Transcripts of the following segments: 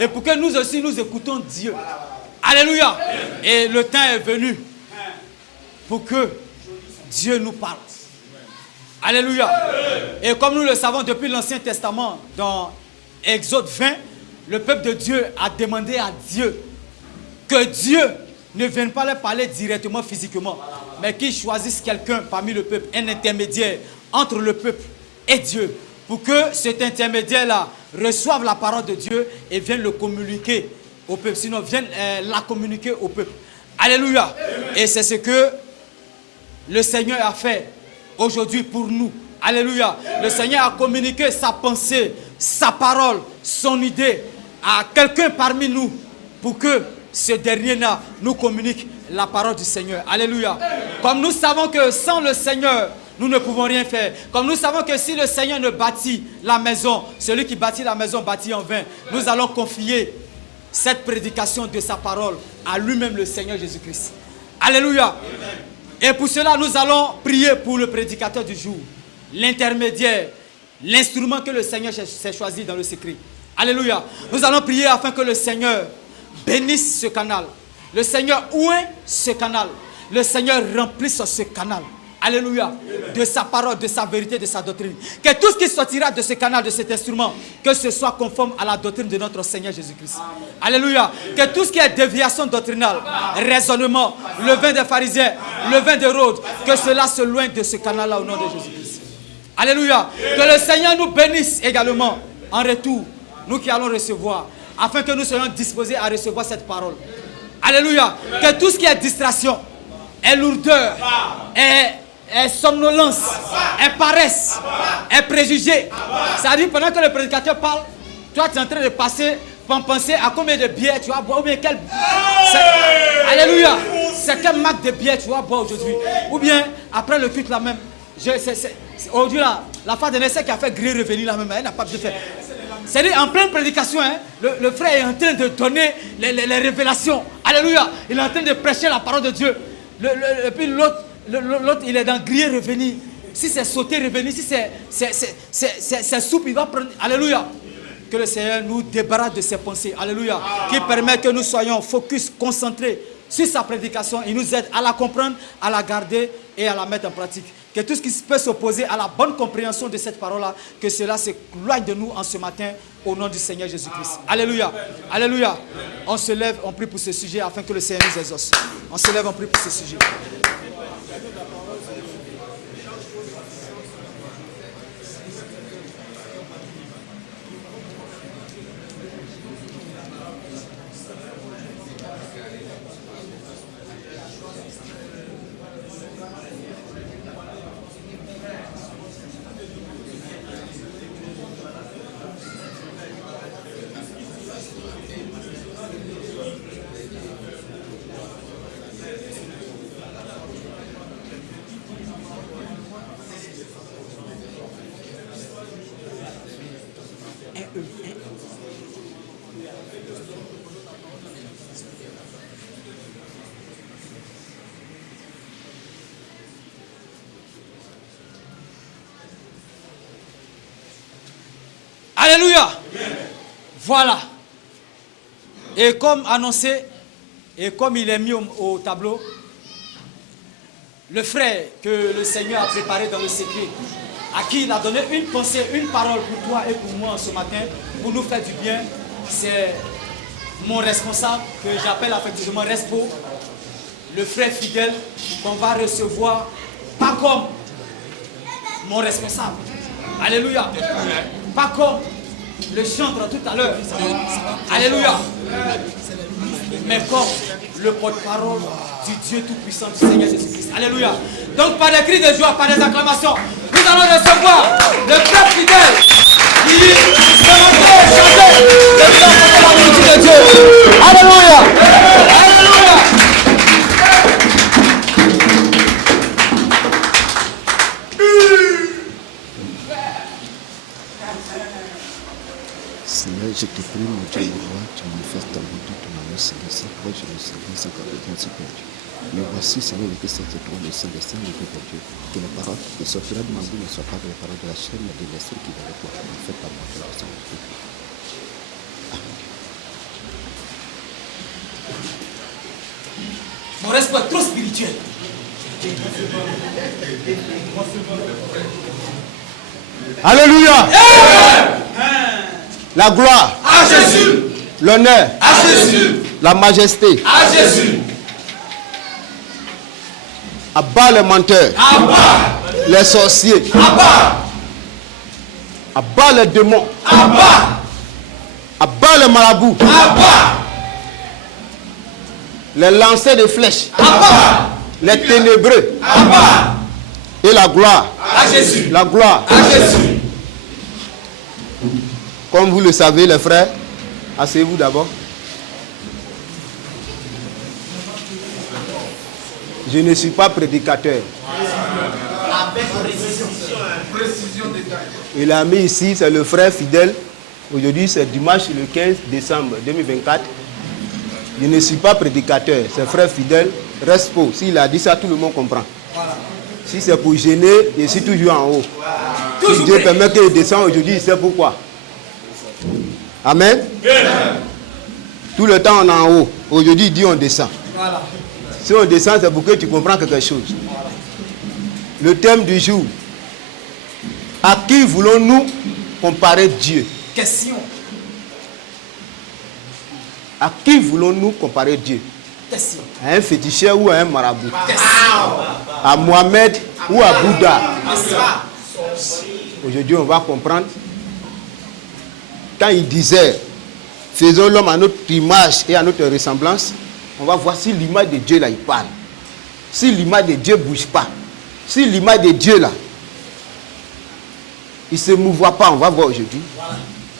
Et pour que nous aussi, nous écoutons Dieu. Alléluia. Et le temps est venu pour que Dieu nous parle. Alléluia. Et comme nous le savons depuis l'Ancien Testament, dans Exode 20, le peuple de Dieu a demandé à Dieu que Dieu ne vienne pas leur parler directement, physiquement, mais qu'il choisisse quelqu'un parmi le peuple, un intermédiaire entre le peuple et Dieu, pour que cet intermédiaire-là reçoive la parole de Dieu et vienne le communiquer au peuple, sinon vienne la communiquer au peuple. Alléluia. Et c'est ce que le Seigneur a fait aujourd'hui pour nous. Alléluia. Le Seigneur a communiqué sa pensée, sa parole, son idée à quelqu'un parmi nous pour que ce dernier-là nous communique la parole du Seigneur. Alléluia. Comme nous savons que sans le Seigneur, nous ne pouvons rien faire. Comme nous savons que si le Seigneur ne bâtit la maison, celui qui bâtit la maison bâtit en vain. Nous allons confier cette prédication de sa parole à lui-même, le Seigneur Jésus-Christ. Alléluia. Et pour cela, nous allons prier pour le prédicateur du jour, l'intermédiaire, l'instrument que le Seigneur s'est choisi dans le secret. Alléluia. Nous allons prier afin que le Seigneur bénisse ce canal. Le Seigneur oint ce canal. Le Seigneur remplisse ce canal. Alléluia. De sa parole, de sa vérité, de sa doctrine. Que tout ce qui sortira de ce canal, de cet instrument, que ce soit conforme à la doctrine de notre Seigneur Jésus-Christ. Alléluia. Que tout ce qui est déviation doctrinale, raisonnement, le vin des pharisiens, le vin d'Hérode, que cela se loigne de ce canal-là au nom de Jésus-Christ. Alléluia. Que le Seigneur nous bénisse également en retour, nous qui allons recevoir, afin que nous soyons disposés à recevoir cette parole. Alléluia. Que tout ce qui est distraction, est lourdeur, est somnolence, est paresse, est préjugé. C'est-à-dire pendant que le prédicateur parle, toi tu es en train de penser à combien de bières tu vas boire, ou bien quel... Alléluia. C'est quelle marque de bière tu vas boire aujourd'hui. Ou bien après le culte là même. Aujourd'hui là, la femme de Nessé qui a fait griller revenir là même, elle n'a pas bien fait. C'est-à-dire en pleine prédication, hein, le frère est en train de donner les révélations. Alléluia. Il est en train de prêcher la parole de Dieu. Et puis l'autre, il est dans griller revenir. Si c'est sauter revenir, si c'est soupe, il va prendre. Alléluia. Que le Seigneur nous débarrasse de ses pensées. Alléluia. Qui permet que nous soyons focus, concentrés sur sa prédication. Il nous aide à la comprendre, à la garder et à la mettre en pratique. Que tout ce qui peut s'opposer à la bonne compréhension de cette parole-là, que cela s'éloigne de nous en ce matin, au nom du Seigneur Jésus-Christ. Alléluia. Alléluia. On se lève, on prie pour ce sujet afin que le Seigneur nous exauce. On se lève, on prie pour ce sujet. Alléluia. Voilà. Et comme annoncé, et comme il est mis au tableau, le frère que le Seigneur a préparé dans le secret, à qui il a donné une pensée, une parole pour toi et pour moi ce matin, pour nous faire du bien, c'est mon responsable, que j'appelle affectueusement Respo, le frère fidèle qu'on va recevoir, pas comme mon responsable. Alléluia. Pas comme le chantre tout à l'heure. Alléluia. Mais comme le porte-parole du Dieu Tout-Puissant, du Seigneur Jésus-Christ. Alléluia. Donc par des cris de joie, par des acclamations, nous allons recevoir le frère fidèle qui se montre chanter de la volonté de Dieu. Alléluia. Alléluia. Seigneur, je te prie, mon Dieu, mon roi, tu manifestes ta bonté, ton amour, Seigneur, sans quoi je ne sais pas, sans compétence, c'est perdu. Mais voici, Seigneur, que cette étoile de Saint-Destin, le Dieu de Dieu, que les paroles qui sortiront de ma bouche ne soient pas des paroles de la chaîne, mais de l'esprit qui va avec toi, qui manifeste ta bonté, au Saint-Esprit. Amen. c'est quoi? Trop spirituel. Alléluia. La gloire. À Jésus. L'honneur. À Jésus. La majesté. À Jésus. Abat les menteurs. Abat. Les sorciers. Abat. Abat les démons. Abat. Abat les marabouts. Abat. Les lancers de flèches. Abat. Les ténébreux. Abat. Et la gloire. À Jésus. La gloire. À Jésus. Comme vous le savez, les frères, asseyez-vous d'abord. Je ne suis pas prédicateur. Il a mis ici, c'est le frère fidèle. Aujourd'hui, c'est dimanche le 15 décembre 2024. Je ne suis pas prédicateur, c'est frère fidèle. Reste faux. S'il a dit ça, tout le monde comprend. Si c'est pour gêner, je suis toujours en haut. Si Dieu permet qu'il descende aujourd'hui, il sait pourquoi. Amen. Tout le temps on est en haut. Aujourd'hui il dit on descend. Si on descend, c'est pour que tu comprends quelque chose. Le thème du jour. À qui voulons-nous comparer Dieu? Question. À qui voulons-nous comparer Dieu? Question. À un féticheur ou à un marabout? Question. À Mohamed ou à Bouddha? Aujourd'hui on va comprendre. Quand il disait, faisons l'homme à notre image et à notre ressemblance, on va voir si l'image de Dieu là, il parle. Si l'image de Dieu ne bouge pas. Si l'image de Dieu là, il ne se mouvra pas, on va voir aujourd'hui.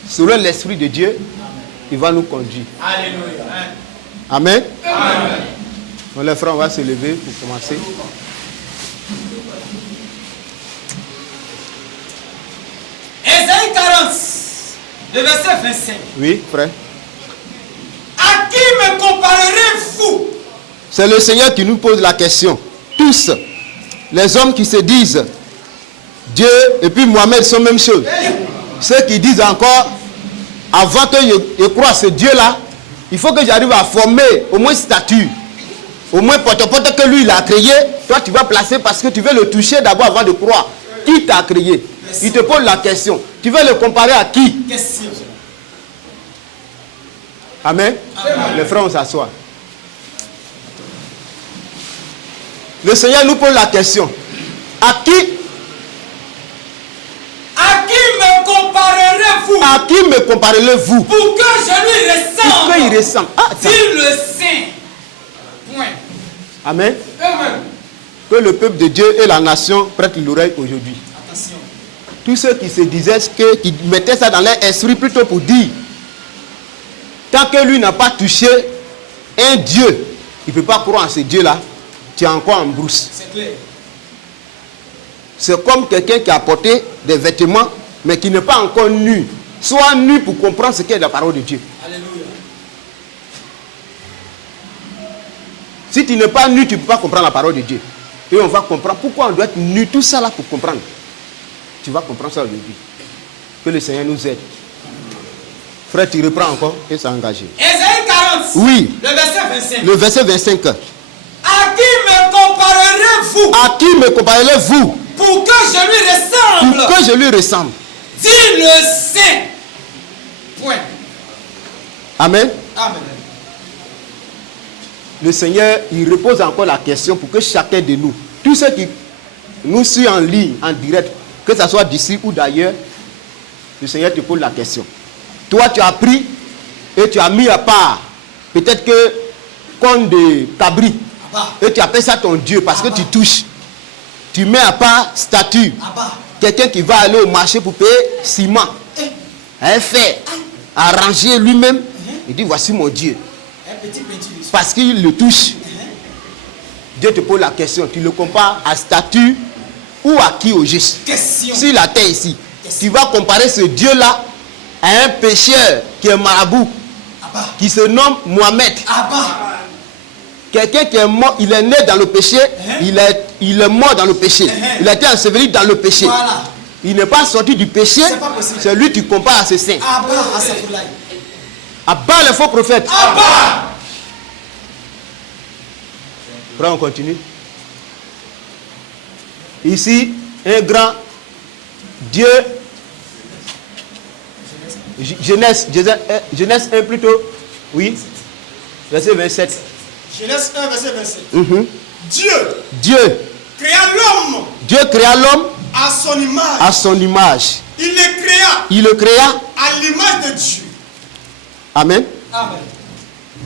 Selon l'Esprit de Dieu, il va nous conduire. Alléluia. Amen. Amen. Donc les frères, on va se lever pour commencer. Ésaïe 40. Le verset 25. Oui, frère. À qui me comparerez-vous? C'est le Seigneur qui nous pose la question. Tous, les hommes qui se disent Dieu et puis Mohamed sont même chose. Ceux qui disent encore, avant que je croie à ce Dieu-là, il faut que j'arrive à former au moins statue. Au moins porte-porte que lui il a créé, toi tu vas placer parce que tu veux le toucher d'abord avant de croire. Qui t'a créé? Il te pose la question. Tu veux le comparer à qui? Question. Amen. Amen. Les frères, on s'assoit. Le Seigneur nous pose la question. À qui me comparerez-vous? À qui me comparerez-vous? Pour que je lui ressemble. Pour qu'il ressemble. Dis le Saint. Point. Amen. Amen. Que le peuple de Dieu et la nation prêtent l'oreille aujourd'hui. Attention. Tous ceux qui se disaient qui mettaient ça dans leur esprit plutôt pour dire, tant que lui n'a pas touché un Dieu, il ne peut pas croire en ce Dieu-là, tu es encore en brousse. C'est clair. C'est comme quelqu'un qui a porté des vêtements, mais qui n'est pas encore nu. Sois nu pour comprendre ce qu'est la parole de Dieu. Alléluia. Si tu n'es pas nu, tu ne peux pas comprendre la parole de Dieu. Et on va comprendre pourquoi on doit être nu, tout ça là pour comprendre. Tu vas comprendre ça aujourd'hui. Que le Seigneur nous aide. Frère, tu reprends encore et c'est engagé. Ésaïe 40. Oui. Le verset 25. Le verset 25. À qui me comparerez-vous? À qui me comparerez-vous? Pour que je lui ressemble. Pour que je lui ressemble. Dis le Saint. Point. Amen. Amen. Le Seigneur, il repose encore la question pour que chacun de nous, tous ceux qui nous suivent en ligne, en direct, que ce soit d'ici ou d'ailleurs, le Seigneur te pose la question. Toi, tu as pris et tu as mis à part, peut-être que, comme de cabri, et tu appelles ça ton Dieu parce que tu touches. Tu mets à part statue. Quelqu'un qui va aller au marché pour payer ciment, un fer, arranger lui-même, il dit voici mon Dieu. Parce qu'il le touche. Dieu te pose la question. Tu le compares à statue ou à qui au juste? Sur la terre ici. Tu vas comparer ce Dieu-là à un pécheur qui est marabout, qui se nomme Mohamed. Quelqu'un qui est mort, il est né dans le péché, il est mort dans le péché. Il a été enseveli dans le péché. Voilà. Il n'est pas sorti du péché. C'est lui que tu compares à ce saint. Abat les faux prophètes. Après, on continue. Ici, un grand Dieu. Genèse 1 plutôt. Oui. Verset 27. Genèse 1, verset 27. Dieu Créa l'homme. Dieu créa l'homme À son image. à son image. Il le créa. Il le créa À l'image de Dieu. Amen. Amen.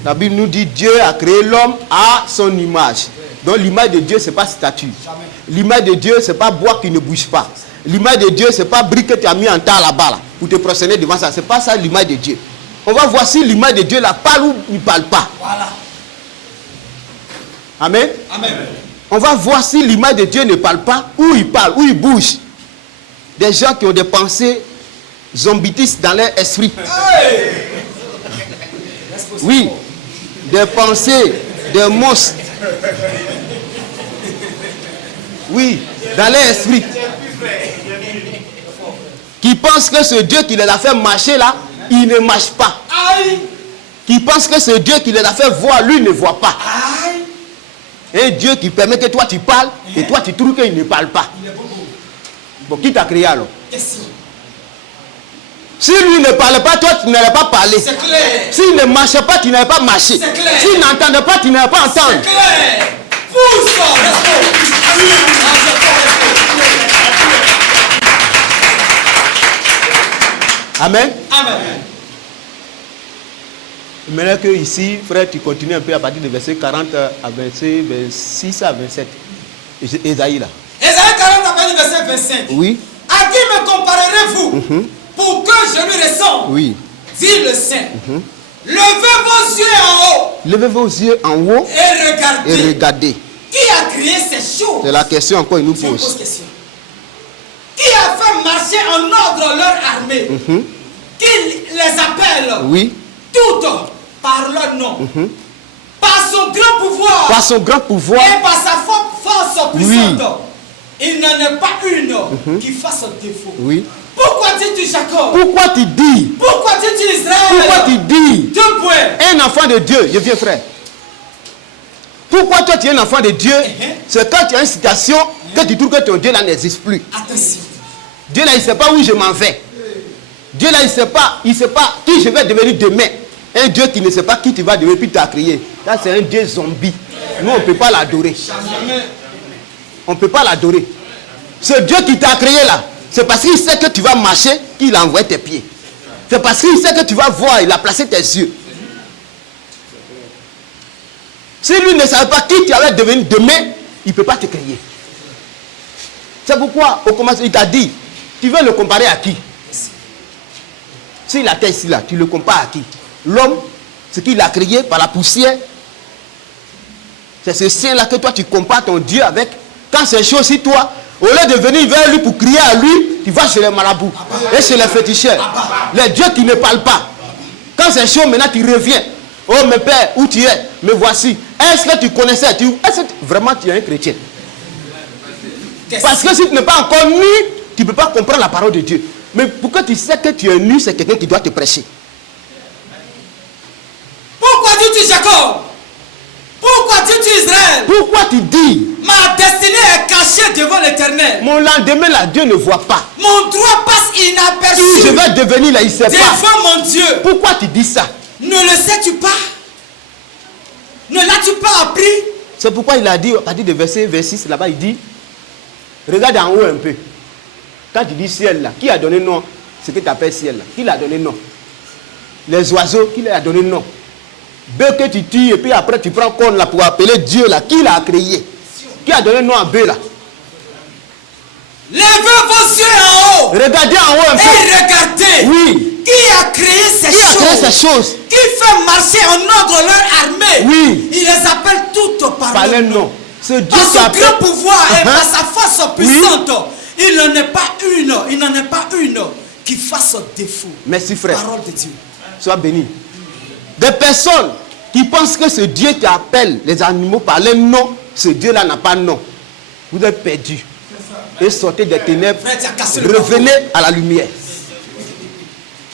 La Bible nous dit Dieu a créé l'homme à son image. Donc l'image de Dieu, ce n'est pas statue. L'image de Dieu, ce n'est pas bois qui ne bouge pas. L'image de Dieu, ce n'est pas brique que tu as mis en tas là-bas là, pour te prosterner devant ça. Ce n'est pas ça l'image de Dieu. On va voir si l'image de Dieu là parle ou il ne parle pas. Voilà. Amen. Amen. On va voir si l'image de Dieu ne parle pas, ou il parle, ou il bouge. Des gens qui ont des pensées zombitistes dans leur esprit. Hey! Oui, des pensées, des monstres. Oui, dans leur esprit. Qui pensent que ce Dieu qui les a fait marcher là, il ne marche pas. Aïe! Qui pensent que ce Dieu qui les a fait voir, lui ne voit pas. Aïe! Un Dieu qui permet que toi tu parles et toi tu trouves qu'il ne parle pas. Il est beaucoup. Bon, qui t'a créé alors? Et si? Si lui ne parle pas, toi tu n'allais pas parler. C'est clair. S'il ne marche pas, tu n'allais pas marcher. C'est clair. S'il n'entendait pas, tu n'allais pas entendre. C'est clair. Pousse, Amen. Amen. Maintenant que ici, frère, tu continues un peu à partir de verset 40 à verset 26 à 27. Ésaïe là. Ésaïe 40 à partir du verset 25. Oui. À qui me comparerez-vous pour que je lui ressemble? Oui. Dit le Saint. Levez vos yeux en haut Levez vos yeux en haut et regardez. et regardez. Qui a créé ces choses? C'est la question encore il nous Je vous pose pose. question. Qui a fait marcher en ordre leur armée? Qui les appelle Oui. toutes par leur nom? Par son grand pouvoir Par son grand pouvoir. et par sa force puissante. Oui. Il n'en est pas une qui fasse défaut. Oui. Pourquoi dis-tu Jacob? Pourquoi tu dis? Pourquoi dis-tu Israël? Pourquoi tu dis? Deux points. Un enfant de Dieu, je viens frère. Pourquoi toi tu es un enfant de Dieu? C'est quand tu as une situation que tu trouves que ton Dieu là n'existe plus. Attention. Dieu là il ne sait pas où je m'en vais. Dieu là il ne sait pas qui je vais devenir demain. Un Dieu qui ne sait pas qui tu vas devenir puis tu as crié. Là c'est un Dieu zombie. Nous on ne peut pas l'adorer. On ne peut pas l'adorer. Ce Dieu qui t'a créé là, c'est parce qu'il sait que tu vas marcher qu'il a envoyé tes pieds. C'est parce qu'il sait que tu vas voir, il a placé tes yeux. Si lui ne savait pas qui tu allais devenir demain, il ne peut pas te créer. C'est pourquoi au commencement il t'a dit, tu veux le comparer à qui? Si la terre ici là, tu le compares à qui? L'homme, ce qu'il a créé par la poussière, c'est ce sien là que toi tu compares ton Dieu avec. Quand c'est chaud si toi, au lieu de venir vers lui pour crier à lui, tu vas chez les marabouts et chez les féticheurs, les dieux qui ne parlent pas. Quand c'est chaud maintenant tu reviens. Oh mon père, où tu es? Me voici. Est-ce que tu connaissais? Est-ce que vraiment tu es un chrétien? Parce que si tu n'es pas encore nu, tu ne peux pas comprendre la parole de Dieu. Mais pourquoi tu sais que tu es nu, c'est quelqu'un qui doit te prêcher. Pourquoi dis-tu Jacob? Pourquoi dis-tu Israël? Pourquoi tu dis? Ma destinée est cachée devant l'Éternel. Mon lendemain là, Dieu ne voit pas. Mon droit passe inaperçu. Qui je vais devenir là, il ne sait pas. Devant mon Dieu. Pourquoi tu dis ça? Ne le sais-tu pas? Ne l'as-tu pas appris? C'est pourquoi il a dit, à partir de verset 26, là-bas, il dit, regarde en haut un peu. Quand tu dis ciel là, qui a donné nom? Ce que tu appelles ciel là. Qui l'a donné nom? Les oiseaux, qui leur a donné nom? Bœuf que tu tues et puis après tu prends corne là pour appeler Dieu là. Qui l'a créé? Qui a donné nom à bœuf là? Levez vos yeux en haut. Regardez en haut un peu. Et regardez. Oui. Qui a créé ces Qui a choses? créé ces choses? Qui fait marcher en ordre leur armée? Oui. Il les appelle toutes par Par leur leur nom. nom. Ce Dieu Par qui son appelle... grand pouvoir et par sa force puissante, il n'en est pas une qui fasse défaut. Merci frère. Parole de Dieu. Sois béni. Des personnes qui pensent que ce Dieu qui appelle les animaux par leur nom, ce Dieu là n'a pas de nom. Vous êtes perdus. Et sortez des ténèbres. Frère, tu as cassé le Revenez à la lumière.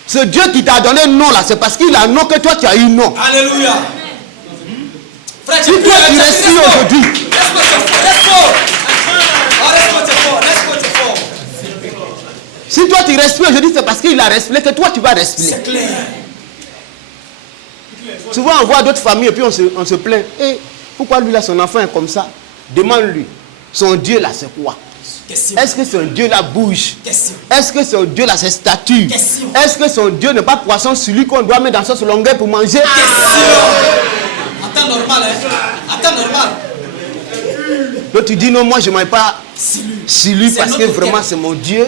Ce Dieu qui t'a donné un nom là, c'est parce qu'il a un nom que toi tu as eu un nom. Alléluia. Frère, Si toi tu respires aujourd'hui, si toi tu respires aujourd'hui, c'est parce qu'il a respiré que toi tu vas respirer. c'est clair. Souvent on voit d'autres familles et puis on se plaint. Eh, pourquoi lui là son enfant est comme ça? Demande-lui. Son Dieu là c'est quoi? Question. Est-ce que son Dieu là bouge? Question. Est-ce que son Dieu là c'est statue? Question. Est-ce que son Dieu n'est pas poisson celui qu'on doit mettre dans sauce longueur pour manger? Question. En temps normal, hein? En temps normal. Donc tu dis non, moi je ne mange pas C'est lui parce que notre vraiment terme. c'est mon Dieu.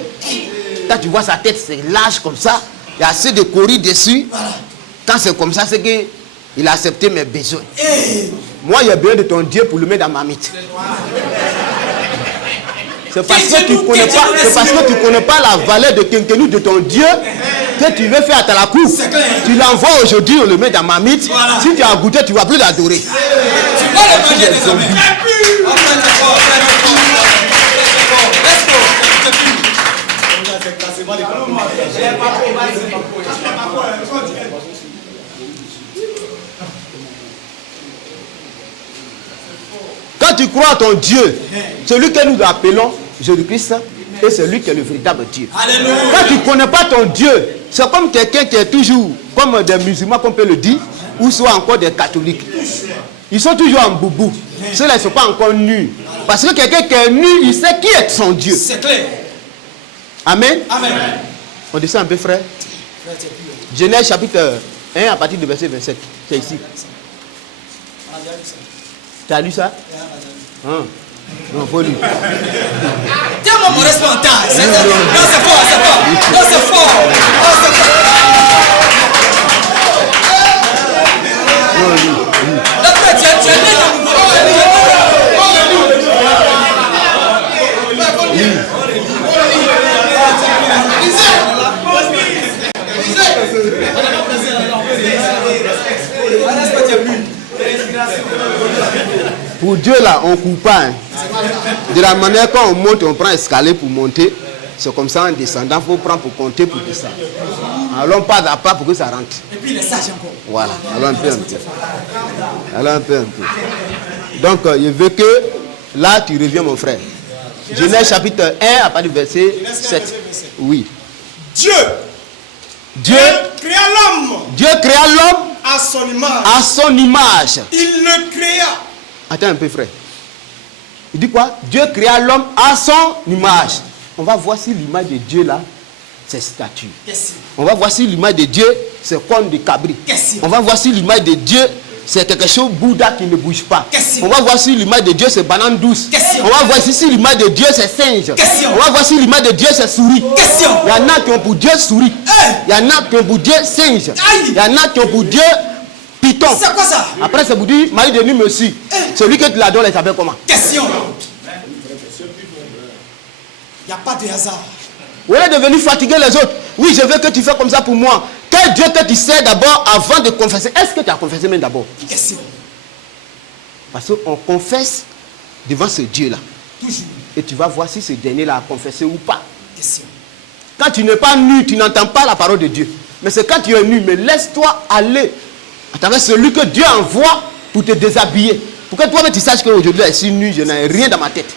Quand tu vois sa tête c'est large comme ça, il y a assez de coris dessus. Voilà. Quand c'est comme ça, c'est qu'il a accepté mes besoins. Hey. Moi, il y a besoin de ton Dieu pour le mettre dans ma mythe. C'est parce que tu ne connais pas la valeur de quinquennou de ton Dieu que tu veux faire à la cour. Tu l'envoies aujourd'hui, on le met dans ma mythe. Voilà. Si tu as goûté, tu ne vas plus l'adorer. Tu vas le manger désormais. Let's go. Quand tu crois à ton Dieu, celui que nous appelons Jésus-Christ, et c'est lui qui est le véritable Dieu. Alléluia. Quand tu ne connais pas ton Dieu, c'est comme quelqu'un qui est toujours, comme des musulmans qu'on peut le dire, ou soit encore des catholiques. Ils sont toujours en boubou. Ceux-là, ils ne sont pas encore nus. Parce que quelqu'un qui est nu, il sait qui est son Dieu. C'est clair. Amen. Amen. On descend un peu, frère. Genèse chapitre 1 à partir du verset 27. C'est ici. Tu as lu ça? Non, faut lire. Tiens-moi mon respect en taille. Non, c'est fort, c'est fort. Non, c'est fort. Non, c'est fort. Là, tu es né dans le Pour Dieu là, on ne court pas. Hein. De la manière quand on monte, on prend escalier pour monter. C'est comme ça en descendant, il faut prendre pour compter pour descendre. Allons pas à pas pour que ça rentre. Et puis les sages encore. Voilà, allons un peu. Allons un peu. Donc, je veux que là, tu reviens mon frère. Genèse chapitre 1 à partir du verset 7. Oui. Dieu créa l'homme Dieu créa l'homme à son image. à son image. Il le créa. Attends un peu, frère. Il dit quoi? Dieu créa l'homme à son image. On va voir si l'image de Dieu là, c'est statue. Question. On va voir si l'image de Dieu, c'est corne de cabri. Question. On va voir si l'image de Dieu, c'est quelque chose Bouddha qui ne bouge pas. Question. On va voir si l'image de Dieu, c'est banane douce. Question. On va voir si l'image de Dieu, c'est singe. Question. On va voir si l'image de Dieu, c'est souris. Question. Il y en a qui ont pour Dieu souris. Hey. Il y en a qui ont pour Dieu singe. Aïe. Il y en a qui ont pour Dieu python. C'est quoi ça? Après, c'est pour dire, mari de nuit, monsieur. Celui que tu l'adores, il s'appelle comment? Question. Il n'y a pas de hasard. Vous êtes devenu fatiguer les autres. Oui, je veux que tu fasses comme ça pour moi. Quel Dieu que tu sais d'abord avant de confesser? Est-ce que tu as confessé même d'abord? Question. Parce qu'on confesse devant ce Dieu-là. Toujours. Et tu vas voir si ce dernier-là a confessé ou pas. Question. Quand tu n'es pas nu, tu n'entends pas la parole de Dieu. Mais c'est quand tu es nu, mais laisse-toi aller à travers celui que Dieu envoie pour te déshabiller. Pour que toi-même tu saches qu'aujourd'hui, je suis nu, je n'ai rien dans ma tête.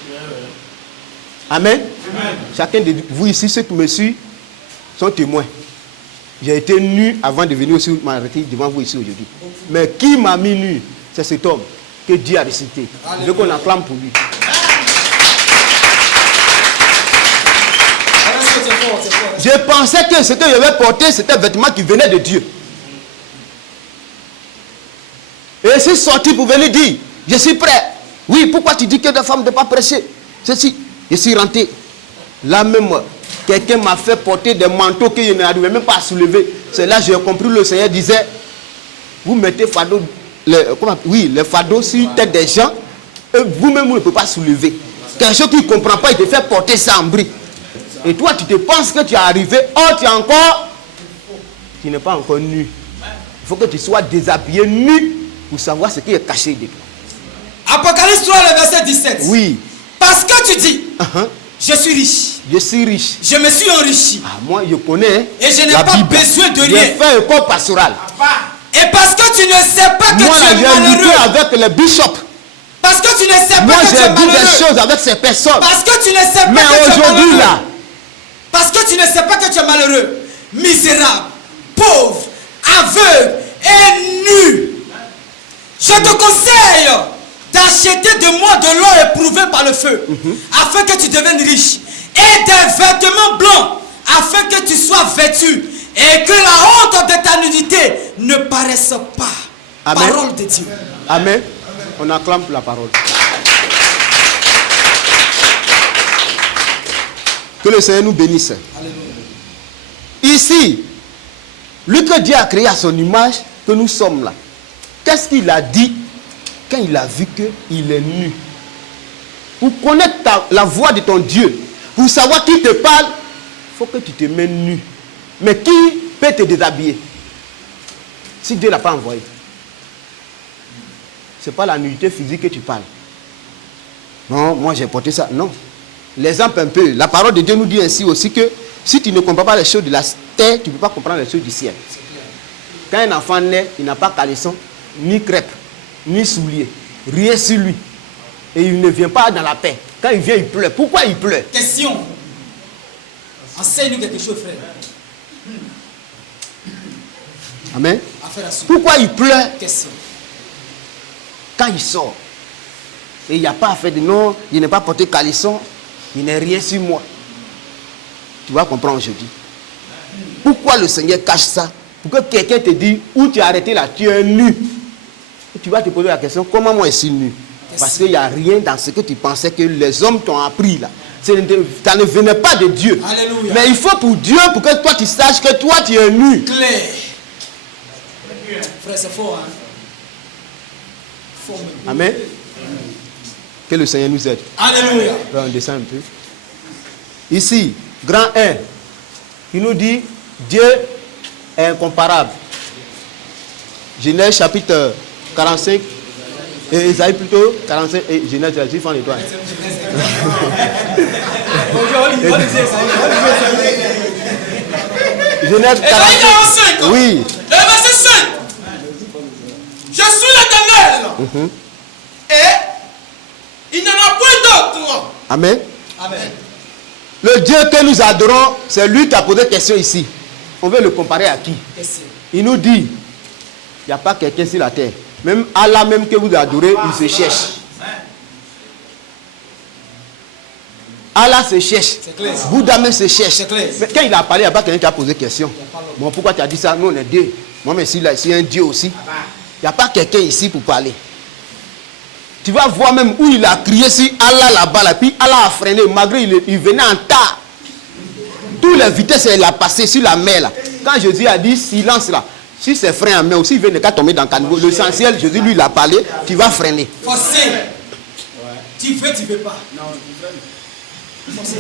Amen. Chacun de vous ici, ceux qui me suivent, sont témoins. J'ai été nu avant de venir aussi m'arrêter devant vous ici aujourd'hui. Mais qui m'a mis nu? C'est cet homme que Dieu a ressuscité. Je veux qu'on acclame pour lui. Je pensais que ce que je vais porter, c'était un vêtement qui venait de Dieu. Et je suis sorti pour venir dire, je suis prêt. Oui, pourquoi tu dis que la femme ne doit pas prêcher? Ceci, je suis rentré. Là même, quelqu'un m'a fait porter des manteaux que je n'arrivais même pas à soulever. C'est là que j'ai compris, le Seigneur disait, vous mettez fardeau, les fardeaux sur la tête des gens, et vous-même, vous ne pouvez pas soulever. Quelque chose qui ne comprend pas, il te fait porter ça en bris. Et toi, tu te penses que tu es arrivé, tu es encore, tu n'es pas encore nu. Il faut que tu sois déshabillé nu pour savoir ce qui est caché de toi. Apocalypse 3, le verset 17. Oui. Parce que tu dis, je suis riche. Je suis riche. Je me suis enrichi. Moi, je connais. Et je n'ai la pas Bible. besoin de rien. J'ai fait un corps pastoral. Et parce que tu ne sais pas que Moi, tu là, es j'ai lutté malheureux. avec le bishop. Parce que tu ne sais Moi, pas que tu es j'ai dit des malheureux. choses avec ces personnes. Parce que tu ne sais pas Mais que tu es aujourd'hui, malheureux. là, Parce que tu ne sais pas que tu es malheureux, misérable, pauvre, aveugle et nu. Je te conseille d'acheter de moi de l'or éprouvé par le feu, afin que tu deviennes riche, et des vêtements blancs, afin que tu sois vêtu, et que la honte de ta nudité ne paraisse pas. Amen. Parole de Dieu. Amen. On acclame pour la parole. Que le Seigneur nous bénisse. Ici, lui que Dieu a créé à son image, que nous sommes là. Qu'est-ce qu'il a dit quand il a vu qu'il est nu? Pour connaître la voix de ton Dieu, pour savoir qui te parle, il faut que tu te mets nu. Mais qui peut te déshabiller si Dieu ne l'a pas envoyé? Ce n'est pas la nudité physique que tu parles. Non, moi j'ai porté ça. Non. L'exemple un peu. La parole de Dieu nous dit ainsi aussi que si tu ne comprends pas les choses de la terre, tu ne peux pas comprendre les choses du ciel. Quand un enfant naît, il n'a pas caleçon, ni crêpe, ni soulier, rien sur lui. Et il ne vient pas dans la paix. Quand il vient, il pleure. Pourquoi il pleure? Question. Enseigne-nous quelque chose, frère. Amen. Affaire à suivre. Pourquoi il pleure Question. quand il sort? Et il n'y a pas à faire de non, il n'est pas porté caleçon, il n'est rien sur moi. Tu vas comprendre aujourd'hui. Pourquoi le Seigneur cache ça? Pour que quelqu'un te dise où tu es arrêté là, tu es nu. Et tu vas te poser la question, comment moi je suis nu? Parce qu'il n'y a rien dans ce que tu pensais que les hommes t'ont appris là. Ça ne venait pas de Dieu. Alléluia. Mais il faut pour Dieu, pour que toi tu saches que toi tu es nu. Clair. Frère, c'est fort, hein? Fort même. Amen. Que le Seigneur nous aide. Alléluia. On descend un peu. Ici, grand 1, qui nous dit Dieu est incomparable. Genèse chapitre 45, et Isaïe plutôt 45, et Genèse, je fais l'étoile. Genèse 45. Oui. Le verset 5. Je suis l'Éternel. Et il n'y en a point d'autre. Amen. Amen. Le Dieu que nous adorons, c'est lui qui a posé question ici. On veut le comparer à qui? Question. Il nous dit, il n'y a pas quelqu'un sur la terre. Même Allah même que vous adorez, il se cherche. Allah se cherche. C'est clair. Bouddha même se cherche. C'est clair. Mais quand il a parlé, il n'y a pas quelqu'un qui a posé question. Bon, pourquoi tu as dit ça? Nous, on est deux. Moi, mais si là, ici, un Dieu aussi. Il n'y a pas quelqu'un ici pour parler. Tu vas voir même où il a crié sur Allah là-bas, là, puis Allah a freiné, malgré il venait en tas. Toutes les vitesses, il a passé sur la mer là. Quand Jésus a dit silence là, si c'est frein en mer aussi, il venait qu'à tomber dans le caniveau. L'essentiel, Jésus lui il a parlé, tu vas freiner. Forcé. Tu veux pas. Non, forcé.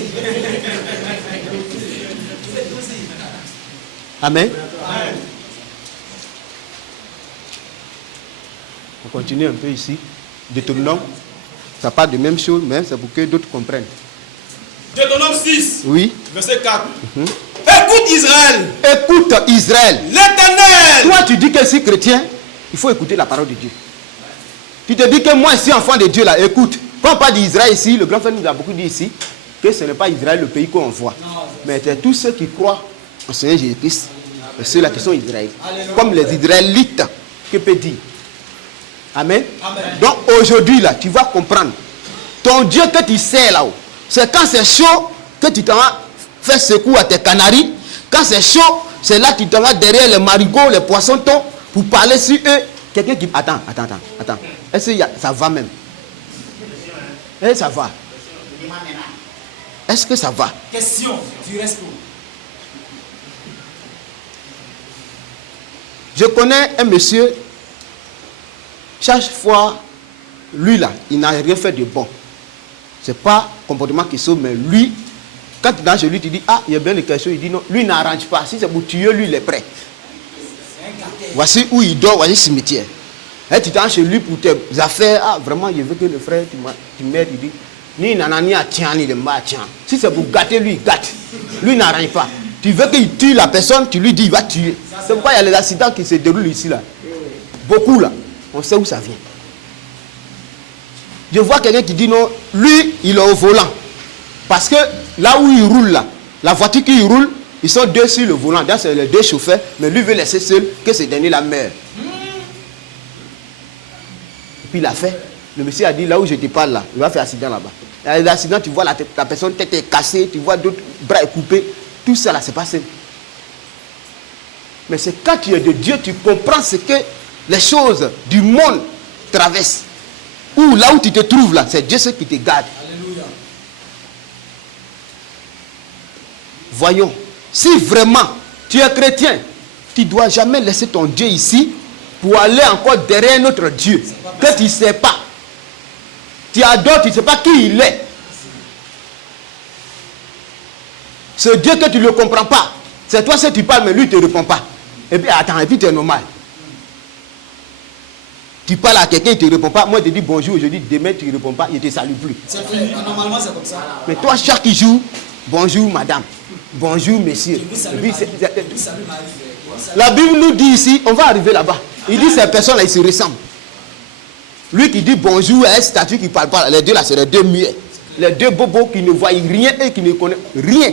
Amen. On continue un peu ici. Deutéronome, ça parle de même chose, mais c'est pour que d'autres comprennent. Deutéronome 6, Oui. verset 4. Écoute Israël, Écoute Israël. l'Éternel. Toi, tu dis que si chrétien, il faut écouter la parole de Dieu. Tu te dis que moi, ici, enfant de Dieu, là, écoute. Quand on parle d'Israël ici, le grand frère nous a beaucoup dit ici que ce n'est pas Israël le pays qu'on voit. Mais c'est tous ceux qui croient en Seigneur Jésus-Christ. Ceux-là qui sont Israël. Comme les Israélites, que peut dire. Amen. Amen. Donc aujourd'hui, là, tu vas comprendre. Ton Dieu que tu sais là-haut, c'est quand c'est chaud que tu t'en vas faire secours à tes canaris. Quand c'est chaud, c'est là que tu t'en vas derrière les marigots, les poissons thon, pour parler sur eux. Quelqu'un qui... Attends. Est-ce que ça va même? Est-ce que ça va? Est-ce que ça va? Question du reste. Je connais un monsieur, chaque fois, lui là, il n'a rien fait de bon. Ce n'est pas comportement qui sauve, mais lui, quand tu es dans chez lui, tu dis, ah, il y a bien des questions, il dit non, lui n'arrange pas. Si c'est pour tuer, lui, il est prêt. Voici où il dort, voici le cimetière. Et tu es chez lui pour tes affaires, ah, vraiment, je veux que le frère, tu m'aides, il dit, ni nanani a tien, ni le m'a tien. Si c'est pour gâter, lui, il gâte. Lui n'arrange pas. Tu veux qu'il tue la personne, tu lui dis, il va tuer. C'est pourquoi il y a les accidents qui se déroulent ici, là. beaucoup là, on sait où ça vient. Je vois quelqu'un qui dit non, lui, il est au volant. Parce que là où il roule là, la voiture qui roule, ils sont deux sur le volant. Là, c'est les deux chauffeurs, mais lui veut laisser seul que ce dernier la meurt. Et puis il a fait. Le monsieur a dit, là où je te parle là, il va faire accident là-bas. L'accident, tu vois la personne tête est cassée, tu vois d'autres bras est coupé. Tout ça là, c'est passé. Mais c'est quand tu es de Dieu, tu comprends ce que les choses du monde traversent. Ou là où tu te trouves là, c'est Dieu ce qui te garde. Alléluia. Voyons, si vraiment tu es chrétien, tu ne dois jamais laisser ton Dieu ici pour aller encore derrière notre Dieu que tu ne sais pas. Tu adores, tu ne sais pas qui il est. Ce Dieu que tu ne le comprends pas, c'est toi si tu parles, mais lui ne te répond pas. Et puis attends, et puis tu es normal. Tu parles à quelqu'un, il ne te répond pas. Moi, je te dis bonjour, je dis demain, tu ne réponds pas, il ne te salue plus. C'est fini. Normalement, c'est comme ça. Mais toi, chaque jour, bonjour madame, bonjour monsieur. Salut, Et puis, Marie. Salut, Marie. la Bible nous dit ici, on va arriver là-bas. Il dit ces personnes-là, ils se ressemblent. Lui qui dit bonjour à un statut qui ne parle pas, les deux là, c'est les deux muets. Les deux bobos qui ne voient rien et qui ne connaissent rien.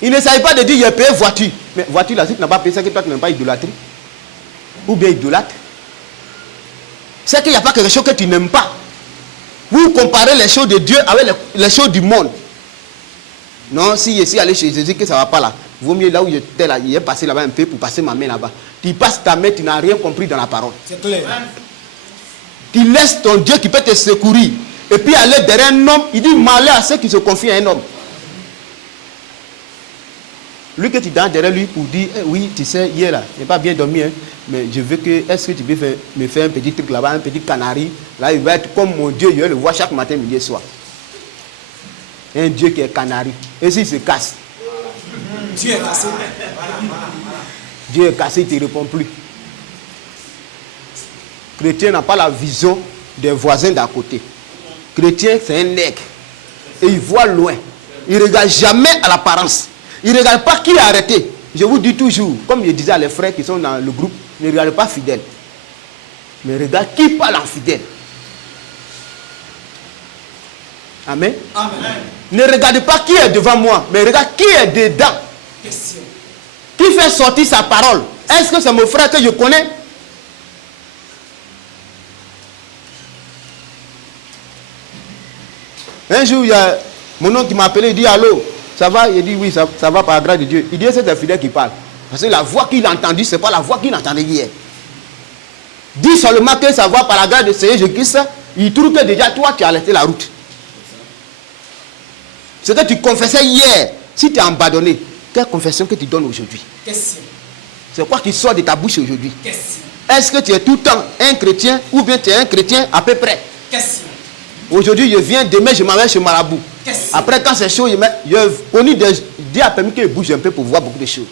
Il ne s'agit pas de dire, il a payé voiture. Mais voiture là, si tu n'as pas payé, c'est que toi, tu n'as pas idolâtrie. Ou bien idolâtre. C'est qu'il n'y a pas quelque chose que tu n'aimes pas. Vous comparez les choses de Dieu avec les choses du monde. Non, si je suis allé chez Jésus, que ça ne va pas là. Vaut mieux là où j'étais là, il est passé là-bas un peu pour passer ma main là-bas. Tu passes ta main, tu n'as rien compris dans la parole. C'est clair. Tu laisses ton Dieu qui peut te secourir. Et puis aller derrière un homme, il dit malheur à ceux qui se confient à un homme. Lui que tu donnes derrière lui pour dire, oui, tu sais, hier là, je n'ai pas bien dormi, hein, mais je veux que, est-ce que tu peux me faire un petit truc là-bas, un petit canari. Là, il va être comme mon Dieu, je vais le voir chaque matin, midi et soir. Un Dieu qui est canari. Et s'il se casse, Dieu est cassé. Dieu est cassé, il ne te répond plus. Chrétien n'a pas la vision des voisins d'à côté. Chrétien, c'est un nègre. Et il voit loin. Il ne regarde jamais à l'apparence. Il ne regarde pas qui a arrêté. Je vous dis toujours, comme je disais à les frères qui sont dans le groupe, ne regarde pas fidèle. Mais regarde qui parle en fidèle. Amen. Amen. Ne regarde pas qui est devant moi, mais regarde qui est dedans. Question. Qui fait sortir sa parole. Est-ce que c'est mon frère que je connais? Un jour, il y a mon oncle qui m'a appelé, il dit allô, ça va? Il dit oui, ça va par la grâce de Dieu. Il dit c'est un fidèle qui parle. Parce que la voix qu'il a entendue, ce n'est pas la voix qu'il entendait hier. Dis seulement que ça va par la grâce de Seigneur Jésus-Christ, il trouve que déjà toi, tu as laissé la route. Ce que tu confessais hier, si tu as abandonné, quelle confession que tu donnes aujourd'hui? Question. C'est quoi qui sort de ta bouche aujourd'hui? Question. Est-ce que tu es tout le temps un chrétien ou bien tu es un chrétien à peu près? Question. Aujourd'hui, je viens, demain, je m'en vais chez Marabout. Question. Après, quand c'est chaud, je connu Dieu a permis qu'il bouge un peu pour voir beaucoup de choses.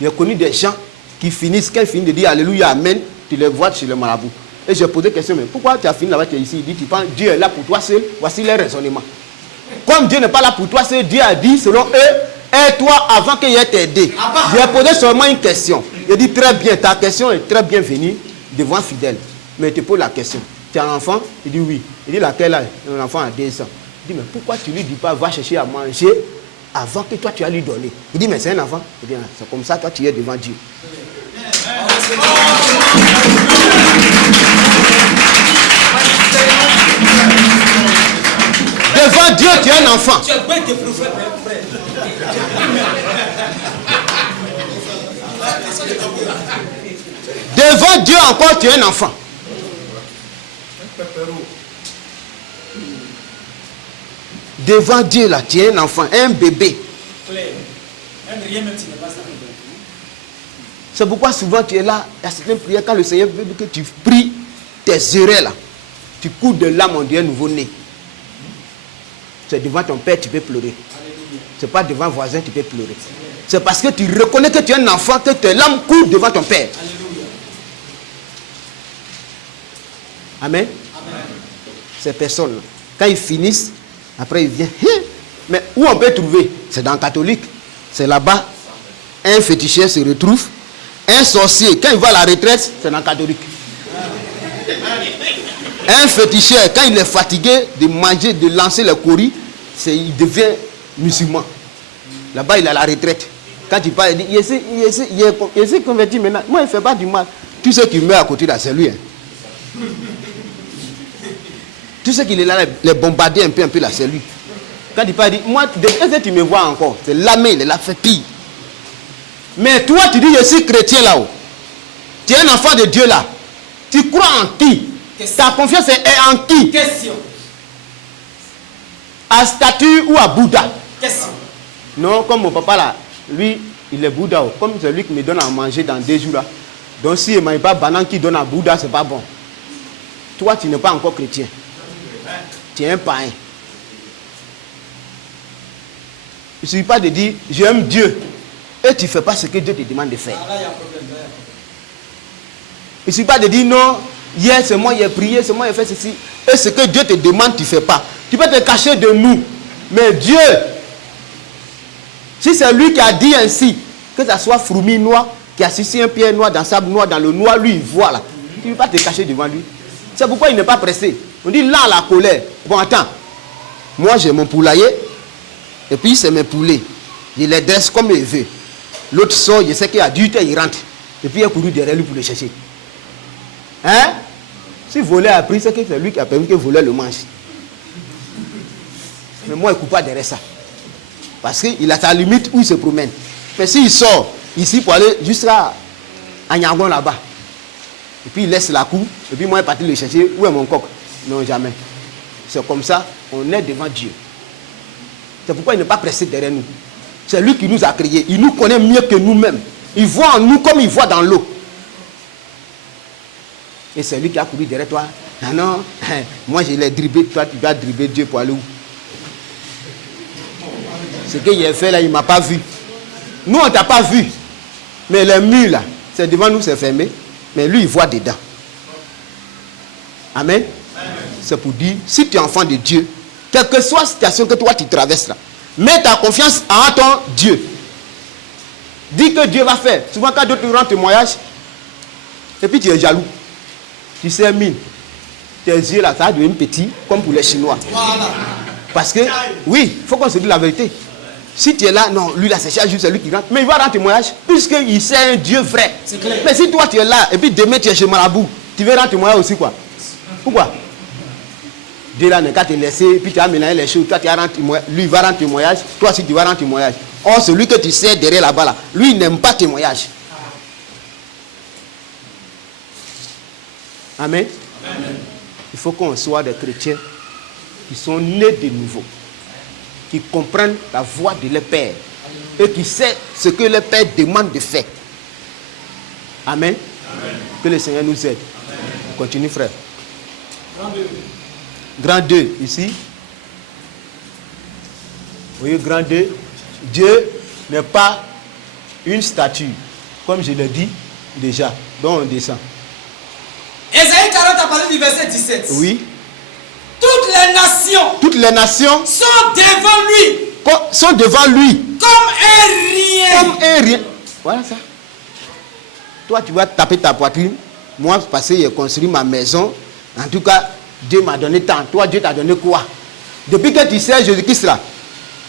J'ai connu des gens qui finissent, quand ils finissent de dire Alléluia, Amen, tu les vois chez le Marabout. Et je posé la question, mais pourquoi tu as fini là-bas, tu es ici? Il dit, tu penses Dieu est là pour toi seul? Voici les raisonnements. Comme Dieu n'est pas là pour toi seul, Dieu a dit, selon eux, aide-toi avant qu'il ait t'aidé. J'ai posé seulement une question. Il dit, très bien, ta question est très bienvenue devant un fidèle. Mais tu poses la question. Tu as un enfant? Il dit oui. Il dit laquelle âge? Un enfant a 2 ans. Il dit, mais pourquoi tu lui dis pas, va chercher à manger avant que toi tu as lui donné? Il dit, mais c'est un enfant. Il dit, c'est comme ça, toi tu es devant Dieu. Devant Dieu, tu es un enfant. Tu es bien tes prophètes, frère. Devant Dieu encore, tu es un enfant. Devant Dieu, là, tu es un enfant, un bébé. C'est pourquoi souvent tu es là, à certaines prières, quand le Seigneur veut que tu pries tes erreurs là, tu cours de l'âme en Dieu nouveau-né. C'est devant ton père, tu peux pleurer. C'est pas devant un voisin, tu peux pleurer. C'est parce que tu reconnais que tu es un enfant, que tes larmes courent devant ton père. Amen. Amen. Ces personnes-là, quand ils finissent, après ils viennent. Mais où on peut trouver? C'est dans le catholique. C'est là-bas. Un féticheur se retrouve. Un sorcier, quand il va à la retraite, c'est un catholique. Un féticheur, quand il est fatigué de manger, de lancer les coris, il devient musulman. Là-bas, il est à la retraite. Quand il parle, il dit, il s'est converti maintenant. Moi, il ne fait pas du mal. Tous ceux qui meurent à côté là, c'est lui. Hein. Tous ceux qui les bombarder un peu là, c'est lui. Quand il parle, il dit, moi, est-ce que tu me vois encore? C'est l'armée, il a fait pire. Mais toi, tu dis, je suis chrétien là-haut. Tu es un enfant de Dieu là. Tu crois en qui? Ta confiance est en qui? Question. À statue ou à Bouddha? Question. Non, comme mon papa là, lui, il est Bouddha. Comme c'est lui qui me donne à manger dans 2 jours là. Donc si il ne mange pas banane qui donne à Bouddha, c'est pas bon. Toi, tu n'es pas encore chrétien. Tu es un païen. Il ne suffit pas de dire, j'aime Dieu. Et tu ne fais pas ce que Dieu te demande de faire. Il ne suffit pas de dire, non, hier c'est moi, j'ai prié, c'est moi, j'ai fait ceci. Et ce que Dieu te demande, tu ne fais pas. Tu peux te cacher de nous. Mais Dieu, si c'est lui qui a dit ainsi, que ça soit fourmi noir, qui a sucé un pied noir dans sable noir, dans le noir, lui, il voit là. Tu ne peux pas te cacher devant lui. C'est pourquoi il n'est pas pressé. On dit là, la colère. Bon, attends. Moi, j'ai mon poulailler. Et puis, c'est mes poulets. Il les dresse comme il veut. L'autre sort, je sais qu'il a 18 heures, il rentre. Et puis, il a couru derrière lui pour le chercher. Hein? Si voler a pris, c'est que c'est lui qui a permis que voler le mange. Mais moi, il ne coupe pas derrière ça. Parce qu'il a sa limite où il se promène. Mais s'il sort ici pour aller jusqu'à Agnagon là-bas, et puis il laisse la cour, et puis moi, il est parti le chercher, où est mon coq? Non, jamais. C'est comme ça, on est devant Dieu. C'est pourquoi il n'est pas pressé derrière nous. C'est lui qui nous a créés. Il nous connaît mieux que nous-mêmes. Il voit en nous comme il voit dans l'eau. Et c'est lui qui a couru derrière toi. Non, non, moi je l'ai dribblé, toi tu dois dribbler Dieu pour aller où? Ce qu'il a fait là, il ne m'a pas vu. Nous, on ne t'a pas vu. Mais les murs là, c'est devant nous, c'est fermé. Mais lui, il voit dedans. Amen. C'est pour dire, si tu es enfant de Dieu, quelle que soit la situation que toi tu traverses là, mets ta confiance en ton Dieu. Dis que Dieu va faire. Souvent quand d'autres rendent témoignage, et puis tu es jaloux. Tu sais, mine. Tes yeux là, ça va devenir petit, comme pour les Chinois. Voilà. Parce que, oui, il faut qu'on se dise la vérité. Si tu es là, non, lui là, c'est chaque jour, c'est lui qui rentre. Mais il va rendre témoignage, puisqu'il sait un Dieu vrai. Mais si toi tu es là, et puis demain tu es chez Marabout, tu veux rendre témoignage aussi quoi? Pourquoi? Dieu là n'est qu'à te laisser, puis tu as mélangé les choses, toi tu vas rendre témoignage, lui il va rendre témoignage, toi aussi tu vas rendre témoignage. Or, celui que tu sais derrière là-bas, là, lui il n'aime pas témoignage. Amen. Amen. Il faut qu'on soit des chrétiens qui sont nés de nouveau, qui comprennent la voix de leur Père et qui savent ce que leur Père demande de faire. Amen. Amen. Que le Seigneur nous aide. Amen. Continue, frère. Grand 2, ici. Vous voyez, grand 2. Dieu n'est pas une statue, comme je l'ai dit déjà, dont on descend. Ésaïe 40 a parlé du verset 17. Oui. Toutes les nations sont devant lui. Comme un rien. Voilà ça. Toi, tu vas taper ta poitrine. Moi, parce que j'ai construit ma maison. En tout cas, Dieu m'a donné tant. Toi, Dieu t'a donné quoi? Depuis que tu sais Jésus-Christ là,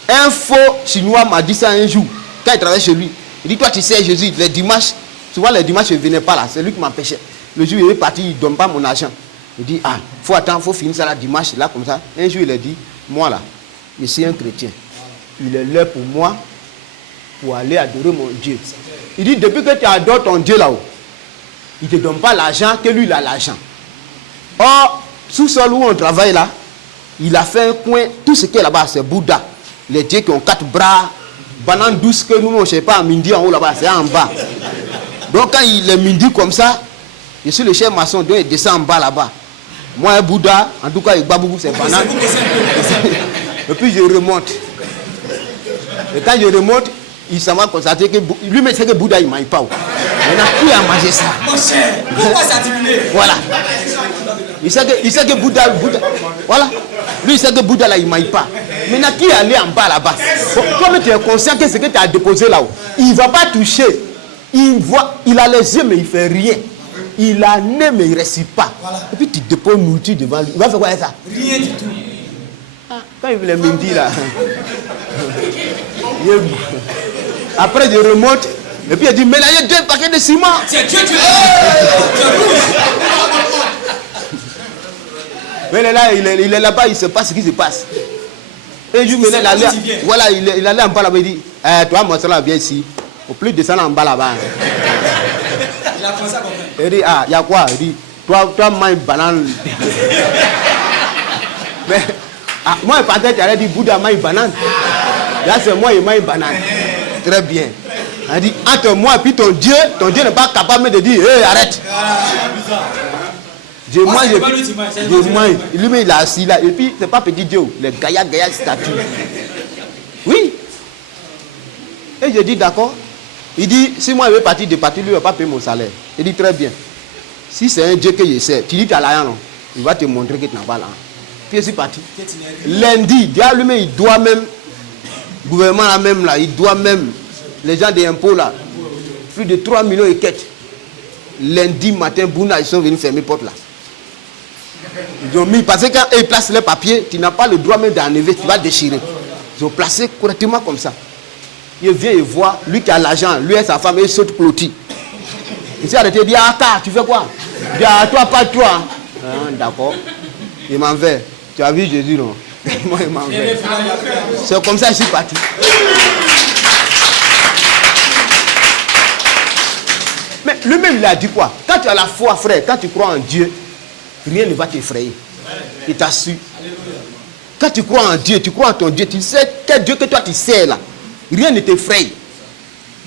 un faux Chinois m'a dit ça un jour. Quand il travaillait chez lui, il dit, toi, tu sais Jésus, les dimanches, souvent les dimanches, je ne venais pas là. C'est lui qui m'empêchait. Le jour où il est parti, il ne donne pas mon argent. Il dit, ah, il faut attendre, il faut finir ça là dimanche, là, comme ça. Un jour, il a dit, moi là, je suis un chrétien. Il est là pour moi, pour aller adorer mon Dieu. Il dit, depuis que tu adores ton Dieu là-haut, il ne te donne pas l'argent, que lui, il a l'argent. Or, sous-sol où on travaille là, il a fait un coin, tout ce qui est là-bas, c'est Bouddha. Les dieux qui ont 4 bras, banane douce que nous, on ne sait pas, midi en haut là-bas, c'est en bas. Donc quand il est midi comme ça, je suis le chef maçon, donc il descend en bas là-bas. Moi, un Bouddha, en tout cas, il babou, c'est banane. Et puis je remonte. Et quand je remonte, il s'en va constater que lui-même sait que Bouddha, il ne mange pas. Maintenant, qui a mangé ça? Mon cher, pourquoi ça diminue? Voilà. Il sait que Bouddha, voilà. Lui, il sait que Bouddha, là, il ne mange pas. Maintenant, qui est allé en bas là-bas? Comme tu es conscient que ce que tu as déposé là-haut, il ne va pas toucher. Il voit, il a les yeux, mais il ne fait rien. Il a nez, mais il ne réussit pas. Voilà. Et puis tu déposes une nourriture devant lui. Il va faire quoi avec ça? Rien du tout. Quand il voulait me dire là. Après, je remonte. Et puis il dit, mais là, il y a 2 paquets de ciment. C'est Dieu, tu es rouge. Mais là, il est là-bas, il ne sait pas ce qui se passe. Et je me là, voilà, il allait en bas là-bas, il dit, toi, mon frère, viens ici. Au plus descendre en bas là-bas. Il a pensé à comprendre. Il dit, ah, il y a quoi? Il dit, toi, mange une banane. Mais, moi, peut-être, il allait dire, Bouddha, mange une banane. Là, c'est moi, il mange une banane. Très bien. Il dit, entre moi et puis ton Dieu n'est pas capable de dire, hé, arrête. Je mange, lui-même, il a assis là. Et puis, c'est pas petit Dieu, les gaïa statues. Oui. Et je dis, d'accord. Il dit, si moi je vais partir de partir, lui, il ne va pas payer mon salaire. Il dit, très bien. Si c'est un Dieu que je sais, tu dis, tu as l'argent, non? Il va te montrer que tu n'as pas l'argent. Puis je suis parti. Lundi, Dieu lui-même, il doit même, le gouvernement là même, là, il doit même, les gens des impôts là, plus de 3 millions et quelques. Lundi matin, Bouna, ils sont venus fermer porte là. Ils ont mis, parce que quand ils placent les papiers, tu n'as pas le droit même d'enlever, tu vas déchirer. Ils ont placé correctement comme ça. Il vient et voit, lui qui a l'argent, lui et sa femme, ils sautent clôtis. Il s'est arrêté, il dit, ah, tu fais quoi? Il dit, ah, toi, pas toi. Ah, d'accord. Il m'en va. Tu as vu Jésus, non? Moi, il m'en va. C'est comme ça que je suis parti. Mais lui-même, il a dit quoi? Quand tu as la foi, frère, quand tu crois en Dieu, rien ne va t'effrayer. Il t'assure. Quand tu crois en Dieu, tu crois en ton Dieu, tu sais quel Dieu que toi tu sais là. Rien ne t'effraie.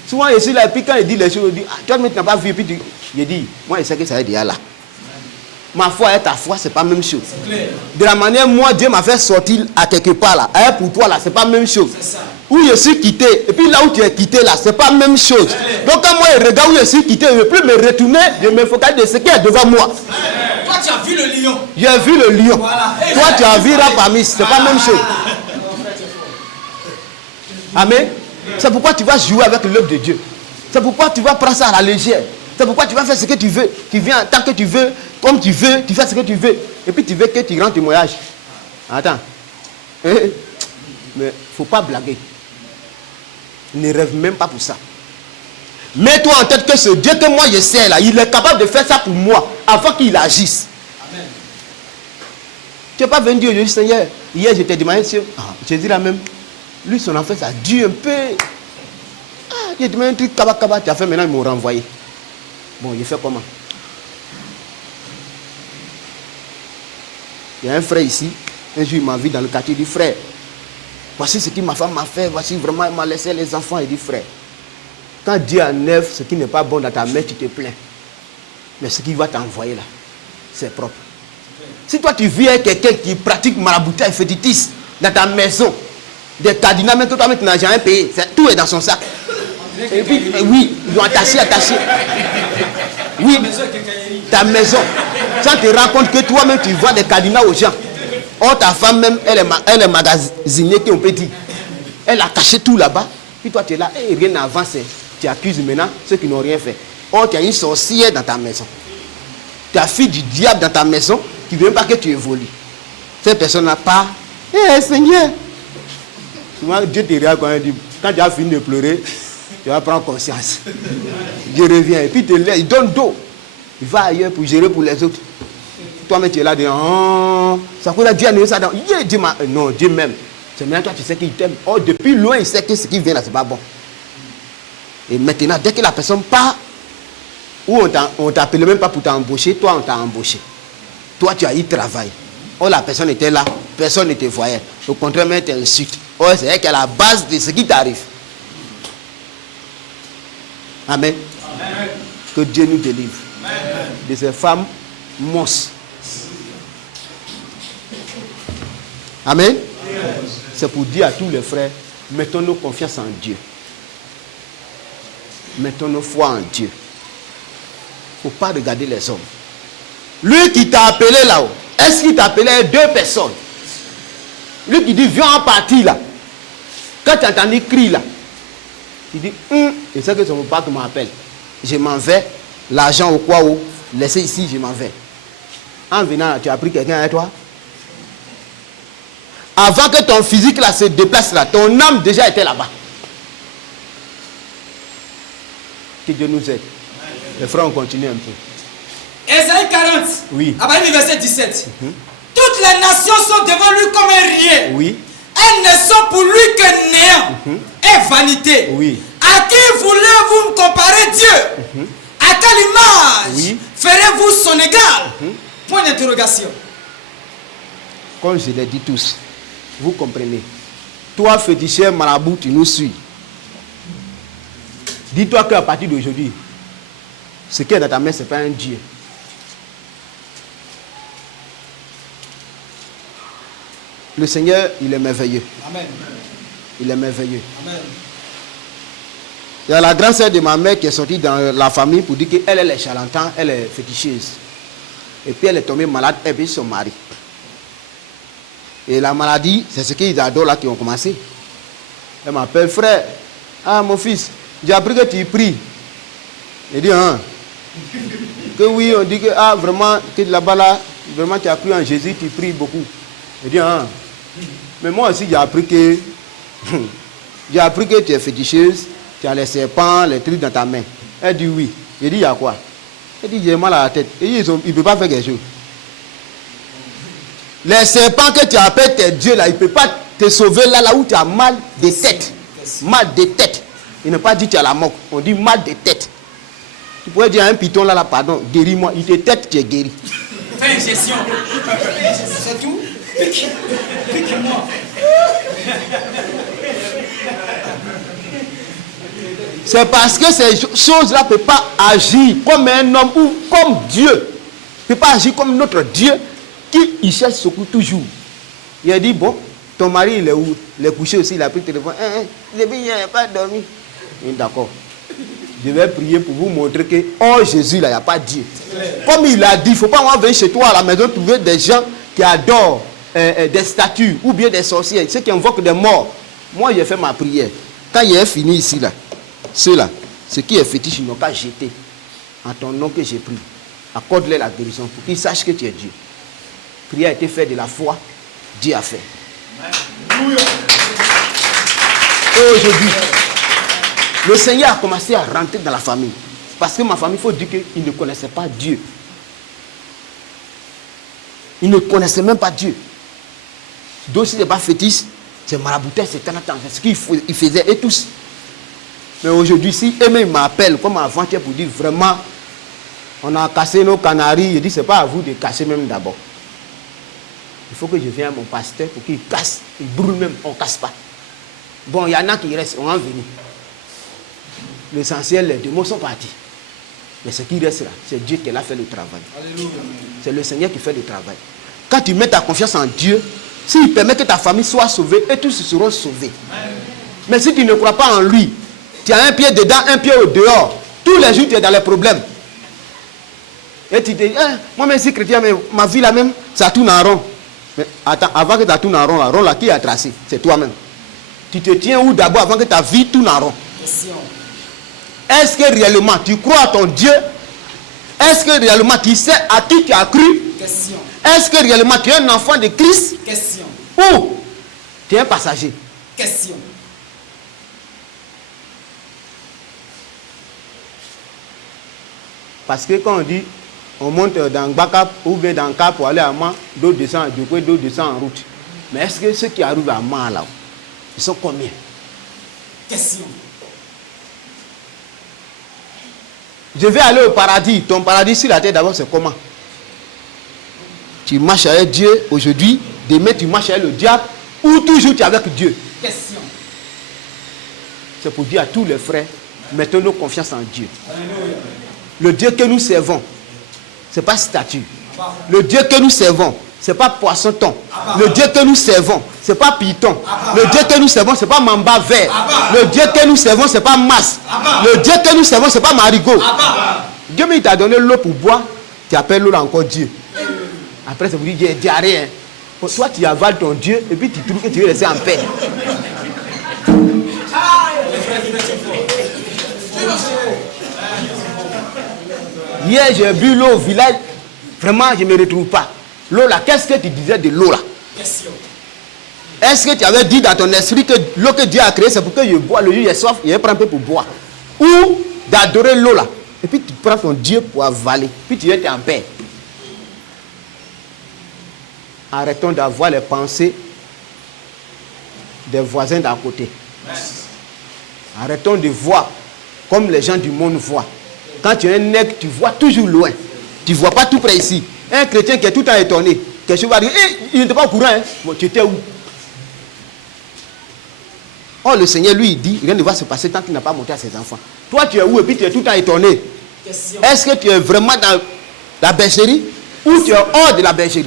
Souvent, je suis là, et puis quand il dit les choses, il dit, ah, toi, tu n'as pas vu, et puis je dis, moi, je sais que ça va déjà là. Ma foi et ta foi, ce n'est pas la même chose. De la manière, moi, Dieu m'a fait sortir à quelque part là. Et pour toi là, ce n'est pas la même chose. Où je suis quitté, et puis là où tu es quitté là, ce n'est pas la même chose. Donc quand moi, je regarde où je suis quitté, je ne veux plus me retourner, je me focalise de ce qui est devant moi. Toi, tu as vu le lion. J'ai vu le lion. Voilà. Toi, tu as vu Rapamis, ce n'est pas la même chose. Amen. C'est pourquoi tu vas jouer avec l'œuvre de Dieu. C'est pourquoi tu vas prendre ça à la légère. C'est pourquoi tu vas faire ce que tu veux. Tu viens tant que tu veux, comme tu veux, tu fais ce que tu veux. Et puis tu veux que tu rentres témoignage. Attends. Mais il ne faut pas blaguer. Ne rêve même pas pour ça. Mets-toi en tête que ce Dieu que moi je sais là, il est capable de faire ça pour moi avant qu'il agisse. Amen. Tu n'es pas venu dire aujourd'hui, Seigneur, hier je t'ai demandé, Jésus là même. Lui, son enfant, ça dure un peu. Ah, il a demandé un truc, kaba, tu as fait, maintenant, ils m'ont renvoyé. Bon, il fait comment? Il y a un frère ici. Un jour, il m'a vu dans le quartier. Il dit, frère, voici ce que ma femme m'a fait. Voici vraiment, elle m'a laissé les enfants. Il dit, frère, quand Dieu enlève ce qui n'est pas bon dans ta main, tu te plains. Mais ce qu'il va t'envoyer là, c'est propre. Si toi, tu vis avec quelqu'un qui pratique maraboutage fétitis dans ta maison, des cardinaux, même toi, tu n'as jamais payé. Tout est dans son sac. Et puis, oui, ils ont attaché. Oui, ta maison. Sans te rendre compte que toi-même, tu vois des cardinaux aux gens. Or, ta femme même, elle est magasinée, qui on peut dire. Elle a caché tout là-bas. Puis toi, tu es là, et rien n'avance. Tu accuses maintenant ceux qui n'ont rien fait. Or, tu as une sorcière dans ta maison. Tu as fille du diable dans ta maison qui ne veut pas que tu évolues. Cette personne n'a pas. Seigneur. Souvent, Dieu te regarde quand tu as fini de pleurer, tu vas prendre conscience. Dieu revient et puis il donne d'eau. Il va ailleurs pour gérer pour les autres. Toi-même, tu es là, ça peut Dieu a donné ça dans. Non, Dieu même. C'est maintenant toi, tu sais qu'il t'aime. Oh, depuis loin, il sait que ce qui vient là, c'est pas bon. Et maintenant, dès que la personne part, ou on t'appelle même pas pour t'embaucher, toi, on t'a embauché. Toi, tu as eu travail. Oh, la personne était là, personne ne te voyait. Au contraire, même t'insulte. Oh, c'est elle qui est à la base de ce qui t'arrive. Amen. Amen. Que Dieu nous délivre. Amen. De ces femmes monstres. Amen. Amen. C'est pour dire à tous les frères, mettons nos confiance en Dieu. Mettons nos foi en Dieu. Il ne faut pas regarder les hommes. Lui qui t'a appelé là-haut, est-ce qu'il t'a appelé 2 personnes? Lui qui dit, viens en partie là. Quand tu entends des cris là, il dit, et c'est que son papa qui m'appelle. je m'en vais. L'argent au quoi où, laissez ici, je m'en vais. En venant, tu as pris quelqu'un avec toi. Avant que ton physique là se déplace là, ton âme déjà était là-bas. Que Dieu nous aide. Les frères, on continue un peu. Ésaïe 40, Oui. à partir du verset 17. Toutes les nations sont devant lui comme un rien. Oui. Elles ne sont pour lui que néant et vanité. Oui. À qui voulez-vous me comparer Dieu? À quelle image Oui. ferez-vous son égal? Point d'interrogation. Comme je l'ai dit tous, vous comprenez. Toi, féticheur, marabout, tu nous suis. Dis-toi qu'à partir d'aujourd'hui, ce qui est dans ta main, ce n'est pas un Dieu. Le Seigneur, il est merveilleux. Amen. Il est merveilleux. Amen. Il y a la grande sœur de ma mère qui est sortie dans la famille pour dire qu'elle est charlatan, elle est féticheuse. Et puis elle est tombée malade, et puis son mari. Et la maladie, c'est ce qu'ils adorent là qui ont commencé. Elle m'appelle frère. Ah mon fils, j'ai appris que tu pries. Il dit hein. Que oui, on dit que ah vraiment, que là-bas là, vraiment tu as cru en Jésus, tu pries beaucoup. Il dit hein. Mais moi aussi j'ai appris que tu es féticheuse, tu as les serpents, les trucs dans ta main. Elle dit oui. Il dit il y a quoi? Elle dit j'ai mal à la tête. Et il ne peut pas faire quelque chose. Les serpents que tu appelles tes dieux là, il ne peut pas te sauver là où tu as mal de tête. Mal de tête. Il n'a pas dit tu as la mort. On dit mal de tête. Tu pourrais dire à un python là, pardon, guéris-moi. Il te tête, tu es guéri. Fais injection. C'est tout. Pique-moi. C'est parce que ces choses-là ne peuvent pas agir comme un homme ou comme Dieu. Ne peut pas agir comme notre Dieu qui il cherche secours toujours. Il a dit, bon, ton mari il est où? Il est couché aussi, il a pris le téléphone. Il n'a pas dormi. D'accord. Je vais prier pour vous montrer que, oh Jésus, là, il n'y a pas Dieu. Comme il a dit, il ne faut pas venir chez toi à la maison trouver des gens qui adorent des statues ou bien des sorciers, ceux qui invoquent des morts. Moi, j'ai fait ma prière. Quand il est fini ici, là, ceux-là, ceux qui est fétiche, ils n'ont qu'à jeter. En ton nom que j'ai pris, accorde-les la guérison pour qu'ils sachent que tu es Dieu. Prière a été faite de la foi, Dieu a fait. Et aujourd'hui, le Seigneur a commencé à rentrer dans la famille. Parce que ma famille, il faut dire qu'ils ne connaissaient pas Dieu. Ils ne connaissaient même pas Dieu. Donc si ce n'est pas fétiche, c'est maraboutin, c'est tanatant, c'est ce qu'ils faisaient et tous. Mais aujourd'hui, si eux-mêmes m'appellent comme avant-hier pour dire vraiment, on a cassé nos canaries, je dis, c'est pas à vous de casser même d'abord. Il faut que je vienne à mon pasteur pour qu'il casse, il brûle même, on ne casse pas. Bon, il y en a qui restent, on va venir. L'essentiel, les démons sont partis. Mais ce qui reste là, c'est Dieu qui a fait le travail. C'est le Seigneur qui fait le travail. Quand tu mets ta confiance en Dieu, s'il permet que ta famille soit sauvée, et tous seront sauvés. Mais si tu ne crois pas en lui, tu as un pied dedans, un pied au dehors. Tous les jours, tu es dans les problèmes. Et tu te dis, moi-même, si chrétien, mais ma vie là même, ça tourne en rond. Mais attends, avant que ça tourne en rond là, qui a tracé? C'est toi-même. Tu te tiens où d'abord avant que ta vie tourne en rond? Question. Est-ce que réellement tu crois à ton Dieu? Est-ce que réellement tu sais à qui tu as cru? Question. Est-ce que réellement tu es un enfant de Christ? Question. Ou tu es un passager? Question. Parce que quand on dit on monte dans Bakap ou bien dans Cap pour aller à Man, d'autres descendent à Djokwe, d'autres descendent en route. Mais est-ce que ceux qui arrivent à Man là, ils sont combien? Question. Je vais aller au paradis. Ton paradis sur la terre d'abord, c'est comment? Tu marches avec Dieu aujourd'hui, demain tu marches avec le diable, ou toujours tu es avec Dieu? Question. C'est pour dire à tous les frères, mettons nos confiance en Dieu. Le Dieu que nous servons, ce n'est pas statue. Le Dieu que nous servons, ce n'est pas poisson-thon. Le Dieu que nous servons, ce n'est pas python. Le Dieu que nous servons, ce n'est pas mamba vert. Le Dieu que nous servons, ce n'est pas masse. Le Dieu que nous servons, ce n'est pas marigot. Dieu il t'a donné l'eau pour boire, tu appelles l'eau encore Dieu. Après, ça vous dit, il n'y a rien. Toi, tu avales ton Dieu et puis tu trouves que tu veux laisser en paix. Hier, j'ai bu l'eau au village. Vraiment, je ne me retrouve pas. L'eau là, qu'est-ce que tu disais de l'eau là? Question. Est-ce que tu avais dit dans ton esprit que l'eau que Dieu a créée, c'est pour que je bois, le jour j'ai soif, je prends un peu pour boire? Ou d'adorer l'eau là. Et puis tu prends ton Dieu pour avaler. Puis tu es en paix. Arrêtons d'avoir les pensées des voisins d'à côté. Arrêtons de voir comme les gens du monde voient. Quand tu es un nègre, tu vois toujours loin. Tu ne vois pas tout près ici. Un chrétien qui est tout le temps étonné, quelque chose va dire, il n'était pas au courant. Hein? Bon, tu étais où? Oh, le Seigneur, lui, il dit, rien ne va se passer tant qu'il n'a pas monté à ses enfants. Toi, tu es où? Et puis tu es tout le temps étonné. Est-ce que tu es vraiment dans la bergerie ou tu es hors de la bergerie?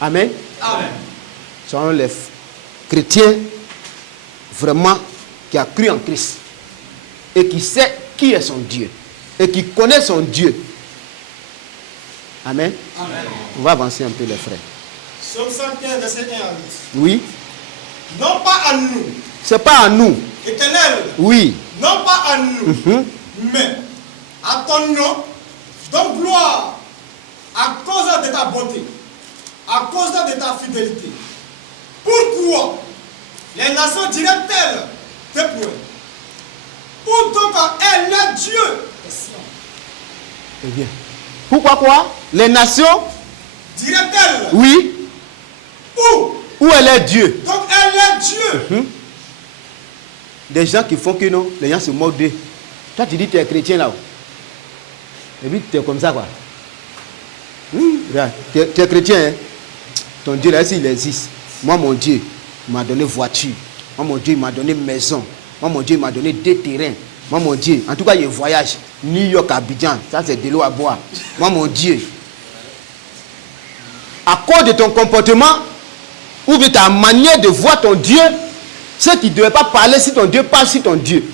Amen. Amen. Sont les chrétiens vraiment qui a cru en Christ et qui sait qui est son Dieu et qui connaît son Dieu. Amen. Amen. On va avancer un peu les frères. Psaume 115, verset 1 à 8. Oui. Non pas à nous, C'est pas à nous. Éternel, Oui. non pas à nous, mais à ton nom, donne gloire à cause de ta bonté, à cause de ta fidélité. Pourquoi les nations diraient-elles tes points? Où donc elle est Dieu? Eh bien. Pourquoi quoi? Les nations? Dirait-elle? Oui. Où? Où elle est Dieu? Donc elle est Dieu. Des gens qui font que non, les gens se moquent d'eux. Toi tu dis tu es chrétien là-haut. Et puis tu es comme ça quoi. Regarde, tu es chrétien, hein? Ton Dieu là, s'il existe. Moi mon Dieu, il m'a donné voiture. Moi mon Dieu, il m'a donné maison. Moi mon Dieu, il m'a donné 2 terrains. Moi mon Dieu, en tout cas il voyage. New York, Abidjan, ça c'est de l'eau à boire. Moi mon Dieu. À cause de ton comportement, ou de ta manière de voir ton Dieu, ceux qui ne devaient pas parler si ton Dieu parle sur ton Dieu.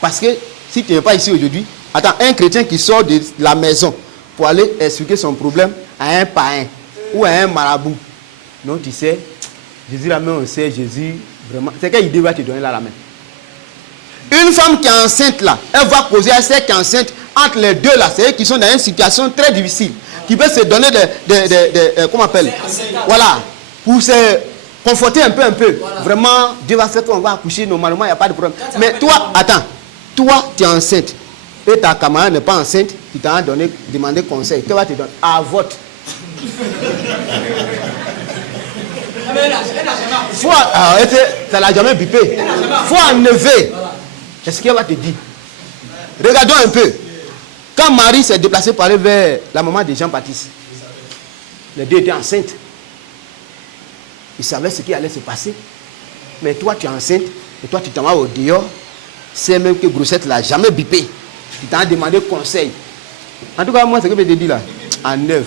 Parce que si tu n'es pas ici aujourd'hui, attends, un chrétien qui sort de la maison pour aller expliquer son problème à un païen ou à un marabout. Non, tu sais, Jésus la main, on sait, Jésus, vraiment, c'est quelle idée va te donner là la main? Une femme qui est enceinte là, elle va causer à celle qui est enceinte entre les deux là, c'est eux qui sont dans une situation très difficile, qui veut se donner comment on appelle? Voilà, pour se conforter un peu. Voilà. Vraiment, Dieu va faire qu'on va accoucher normalement, il n'y a pas de problème. Mais toi, attends, toi tu es enceinte et ta camarade n'est pas enceinte, qui t'a demandé conseil, que va te donner? À vote. Faut, ça l'a jamais bipé. Faut enlever. C'est ce qu'elle va te dire. Regardons un peu. Quand Marie s'est déplacée pour aller vers la maman de Jean-Baptiste, les deux étaient enceintes. Ils savaient ce qui allait se passer. Mais toi, tu es enceinte et toi, tu t'en vas au dehors. C'est même que Grossette ne l'a jamais bipé. Il t'a demandé conseil. En tout cas, moi, ce que je te dis là, en neuf.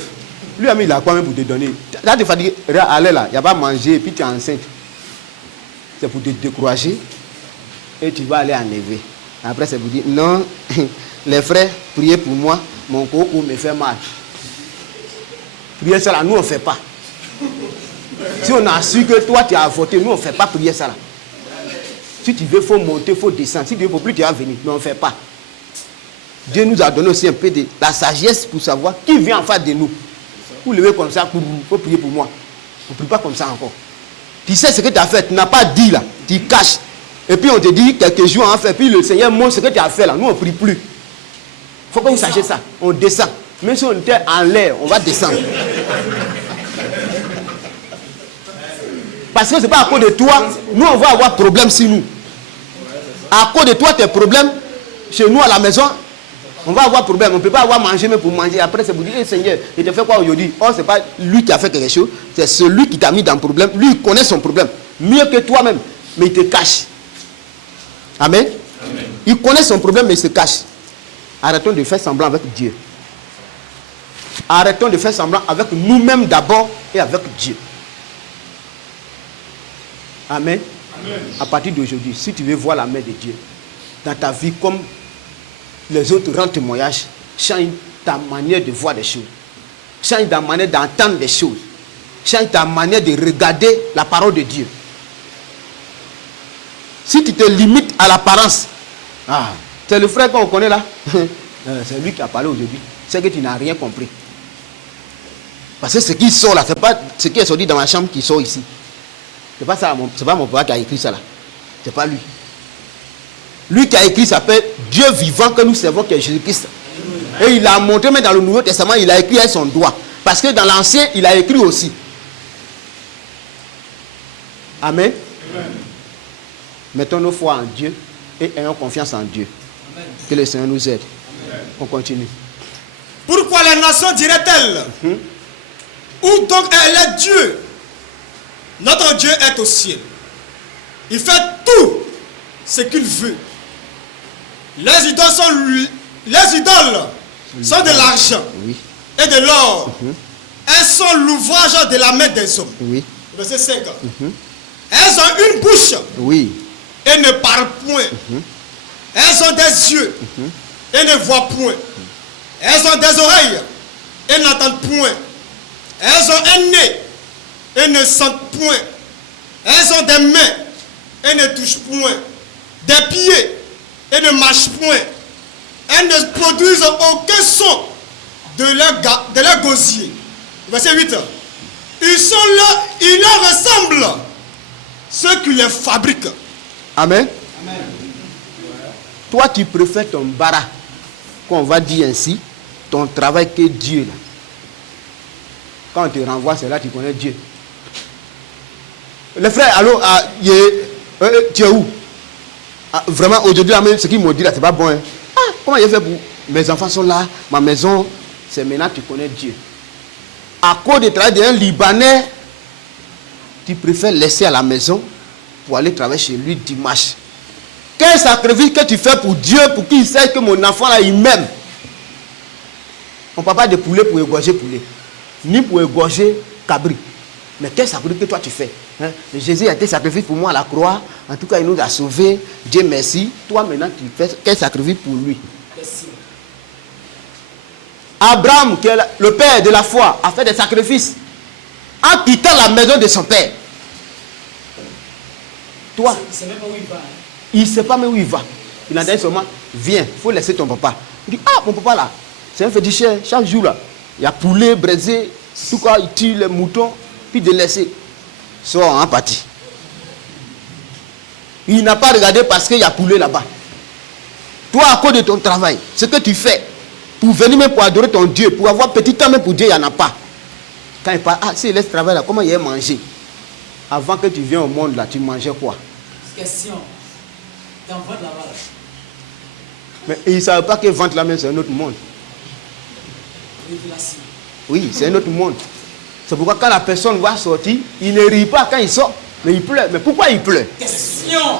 Lui, il a quoi même pour te donner? Là, tu vas dire, allez là, il n'y a pas manger, et puis tu es enceinte. C'est pour te décourager. Et tu vas aller enlever. Après, c'est pour dire, non, les frères, priez pour moi, mon coco me fait mal. Priez ça là, nous on ne fait pas. Si on a su que toi tu as voté, nous on ne fait pas prier ça là. Si tu veux, il faut monter, il faut descendre. Si tu veux, plus tu vas venir. Mais on ne fait pas. Dieu nous a donné aussi un peu de la sagesse pour savoir qui vient en face de nous. Vous levez comme ça, il faut prier pour moi. On ne prie pas comme ça encore. Tu sais ce que tu as fait, tu n'as pas dit là, tu caches. Et puis on te dit quelques jours en fait, puis le Seigneur montre ce que tu as fait là. Nous on ne prie plus. Il faut que vous sachiez ça. On descend. Même si on était en l'air, on va descendre. Parce que ce n'est pas à cause de toi, nous on va avoir problème sur nous. À cause de toi, tes problèmes, chez nous à la maison, on va avoir problème. On ne peut pas avoir mangé même pour manger. Après, c'est pour dire, hey, Seigneur, il te fait quoi aujourd'hui? Oh, ce n'est pas lui qui a fait quelque chose, c'est celui qui t'a mis dans le problème. Lui, il connaît son problème mieux que toi-même, mais il te cache. Amen. Amen. Il connaît son problème, mais il se cache. Arrêtons de faire semblant avec Dieu. Arrêtons de faire semblant avec nous-mêmes d'abord et avec Dieu. Amen. Amen. À partir d'aujourd'hui, si tu veux voir la main de Dieu dans ta vie comme les autres rendent témoignage, change ta manière de voir les choses. Change ta manière d'entendre les choses. Change ta manière de regarder la parole de Dieu. Si tu te limites à l'apparence, c'est le frère qu'on connaît là. C'est lui qui a parlé aujourd'hui. C'est que tu n'as rien compris. Parce que ce qui sort là, c'est pas ce qui est sorti dans ma chambre qui sort ici. C'est pas ça, c'est pas mon papa qui a écrit ça là. C'est pas lui. Lui qui a écrit s'appelle Dieu vivant que nous servons, qui est Jésus-Christ. Et il a montré, mais dans le Nouveau Testament, il a écrit avec son doigt. Parce que dans l'Ancien, il a écrit aussi. Amen. Amen. Mettons nos foi en Dieu et ayons confiance en Dieu. Amen. Que le Seigneur nous aide. Amen. On continue. Pourquoi les nations diraient-elles où donc est Dieu? Notre Dieu est au ciel. Il fait tout ce qu'il veut. Les idoles sont de l'argent et de l'or. Elles sont l'ouvrage de la main des hommes. Verset 5. Elles ont une bouche et ne parlent point. Elles ont des yeux et ne voient point. Elles ont des oreilles et n'entendent point. Elles ont un nez et ne sentent point. Elles ont des mains et ne touchent point. Des pieds et ne marchent point. Elles ne produisent aucun son de leur gosier. Verset 8. Ils sont là, ils leur ressemblent, ceux qui les fabriquent. Amen. Amen. Toi, tu préfères ton bara, qu'on va dire ainsi, ton travail que Dieu là. Quand on te renvoie, c'est là que tu connais Dieu. Les frères, allô, tu es où? Vraiment, aujourd'hui, ce qu'ils m'ont dit là, c'est pas bon. Hein? Comment j'ai fait pour... Mes enfants sont là, ma maison, c'est maintenant que tu connais Dieu. À cause du travail d'un Libanais, tu préfères laisser à la maison pour aller travailler chez lui dimanche. Quel sacrifice que tu fais pour Dieu, pour qu'il sache que mon enfant là, il m'aime. On ne parle pas de poulet pour égorger poulet, ni pour égorger cabri. Mais quel sacrifice que toi tu fais? Jésus a été sacrifié pour moi à la croix. En tout cas, il nous a sauvés. Dieu merci. Toi maintenant, tu fais quel sacrifice pour lui? Merci. Abraham, qui est le père de la foi, a fait des sacrifices en quittant la maison de son père. Toi, il ne sait même pas où il va. Il ne sait pas même où il va. Il a dit seulement, viens, il faut laisser ton papa. Il dit, mon papa là, c'est un féticheur. Chaque jour là, il y a poulet, braisé, tout quoi, il tue les moutons, puis de laisser. Sort en partie. Il n'a pas regardé parce qu'il y a poulet là-bas. Toi, à cause de ton travail, ce que tu fais, pour venir même pour adorer ton Dieu, pour avoir petit temps même pour Dieu, il n'y en a pas. Quand il parle, s'il laisse travailler là, comment il a mangé? Avant que tu viennes au monde là, tu mangeais quoi? Question. Dans votre là-bas. Mais ils ne savent pas que vente là même, c'est un autre monde. Révélation. Oui, c'est un autre monde. C'est pourquoi quand la personne va sortir, il ne rit pas quand il sort, mais il pleure. Mais pourquoi il pleure? Question.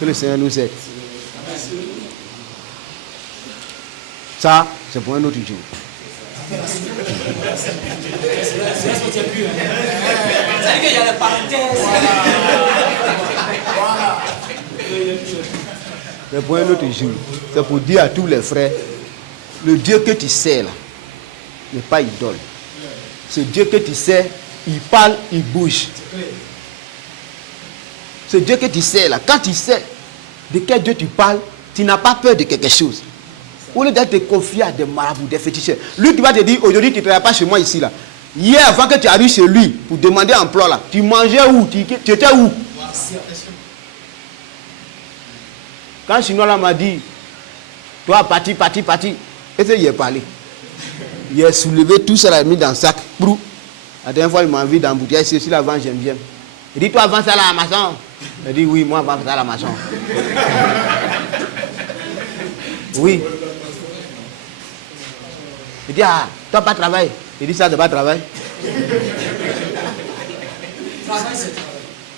Que le Seigneur nous aide. Ça, c'est pour un autre jour. Il y a la parenthèse. C'est pour un autre jour. C'est pour dire à tous les frères, le Dieu que tu sais là n'est pas idole. Ce Dieu que tu sais, il parle, il bouge. Ce Dieu que tu sais là, quand tu sais de quel Dieu tu parles, tu n'as pas peur de quelque chose. Au lieu d'être te confier à des marabouts, des féticheurs. Lui qui va te dire, aujourd'hui tu ne travailles pas chez moi ici là. Hier, avant que tu arrives chez lui pour demander un emploi là, tu mangeais où? Tu étais où? Quand le Chinois là m'a dit, toi parti. Et c'est il est parlé. Il a soulevé tout ça, il a mis dans le sac. La dernière fois, il m'a envie d'embouteiller ici, là avant j'aime bien. Il dit, toi avance à la maçon. Il dit, oui, moi avance à la maçon. Oui. Il dit, toi pas travail. Il dit, ça c'est pas travail.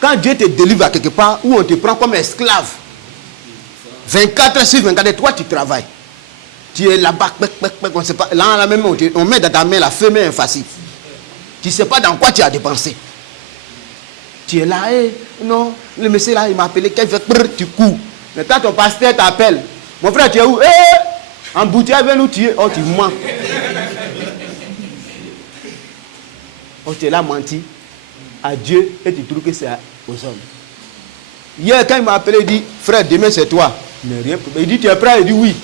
Quand Dieu te délivre à quelque part, où on te prend comme esclave, 24 heures sur 24 heures, toi tu travailles. Tu es là-bas, on sait pas. Là, même, on met dans ta main la feu, mais facile. Tu ne sais pas dans quoi tu as dépensé. Tu es là, non, le monsieur là, il m'a appelé, tu cours. Mais quand ton pasteur t'appelle, Mon frère, tu es où? En bouteille, viens nous tuer. Oh, tu mens. Oh, tu es là menti à Dieu et tu trouves que c'est aux hommes. Hier, quand il m'a appelé, il dit, frère, demain c'est toi. Mais rien. Il dit, tu es prêt? Il dit oui.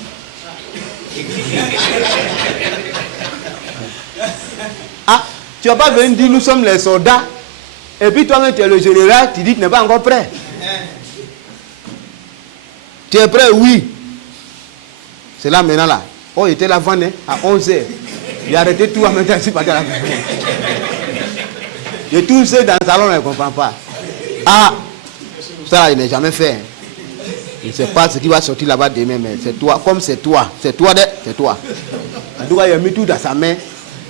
Ah, tu vas pas venir dire, nous sommes les soldats. Et puis toi-même, tu es le général, tu dis, tu n'es pas encore prêt. Tu es prêt? Oui. C'est là maintenant là. Oh, il était là avant, hein, à 11h. Il a arrêté tout en même temps, il parti à la maison. Il est tout seul dans le salon, il ne comprend pas. Ah, ça, il n'est jamais fait. Il ne sait pas ce qui va sortir là-bas demain, mais c'est toi, comme c'est toi, c'est toi, c'est toi. En tout cas, il a mis tout dans sa main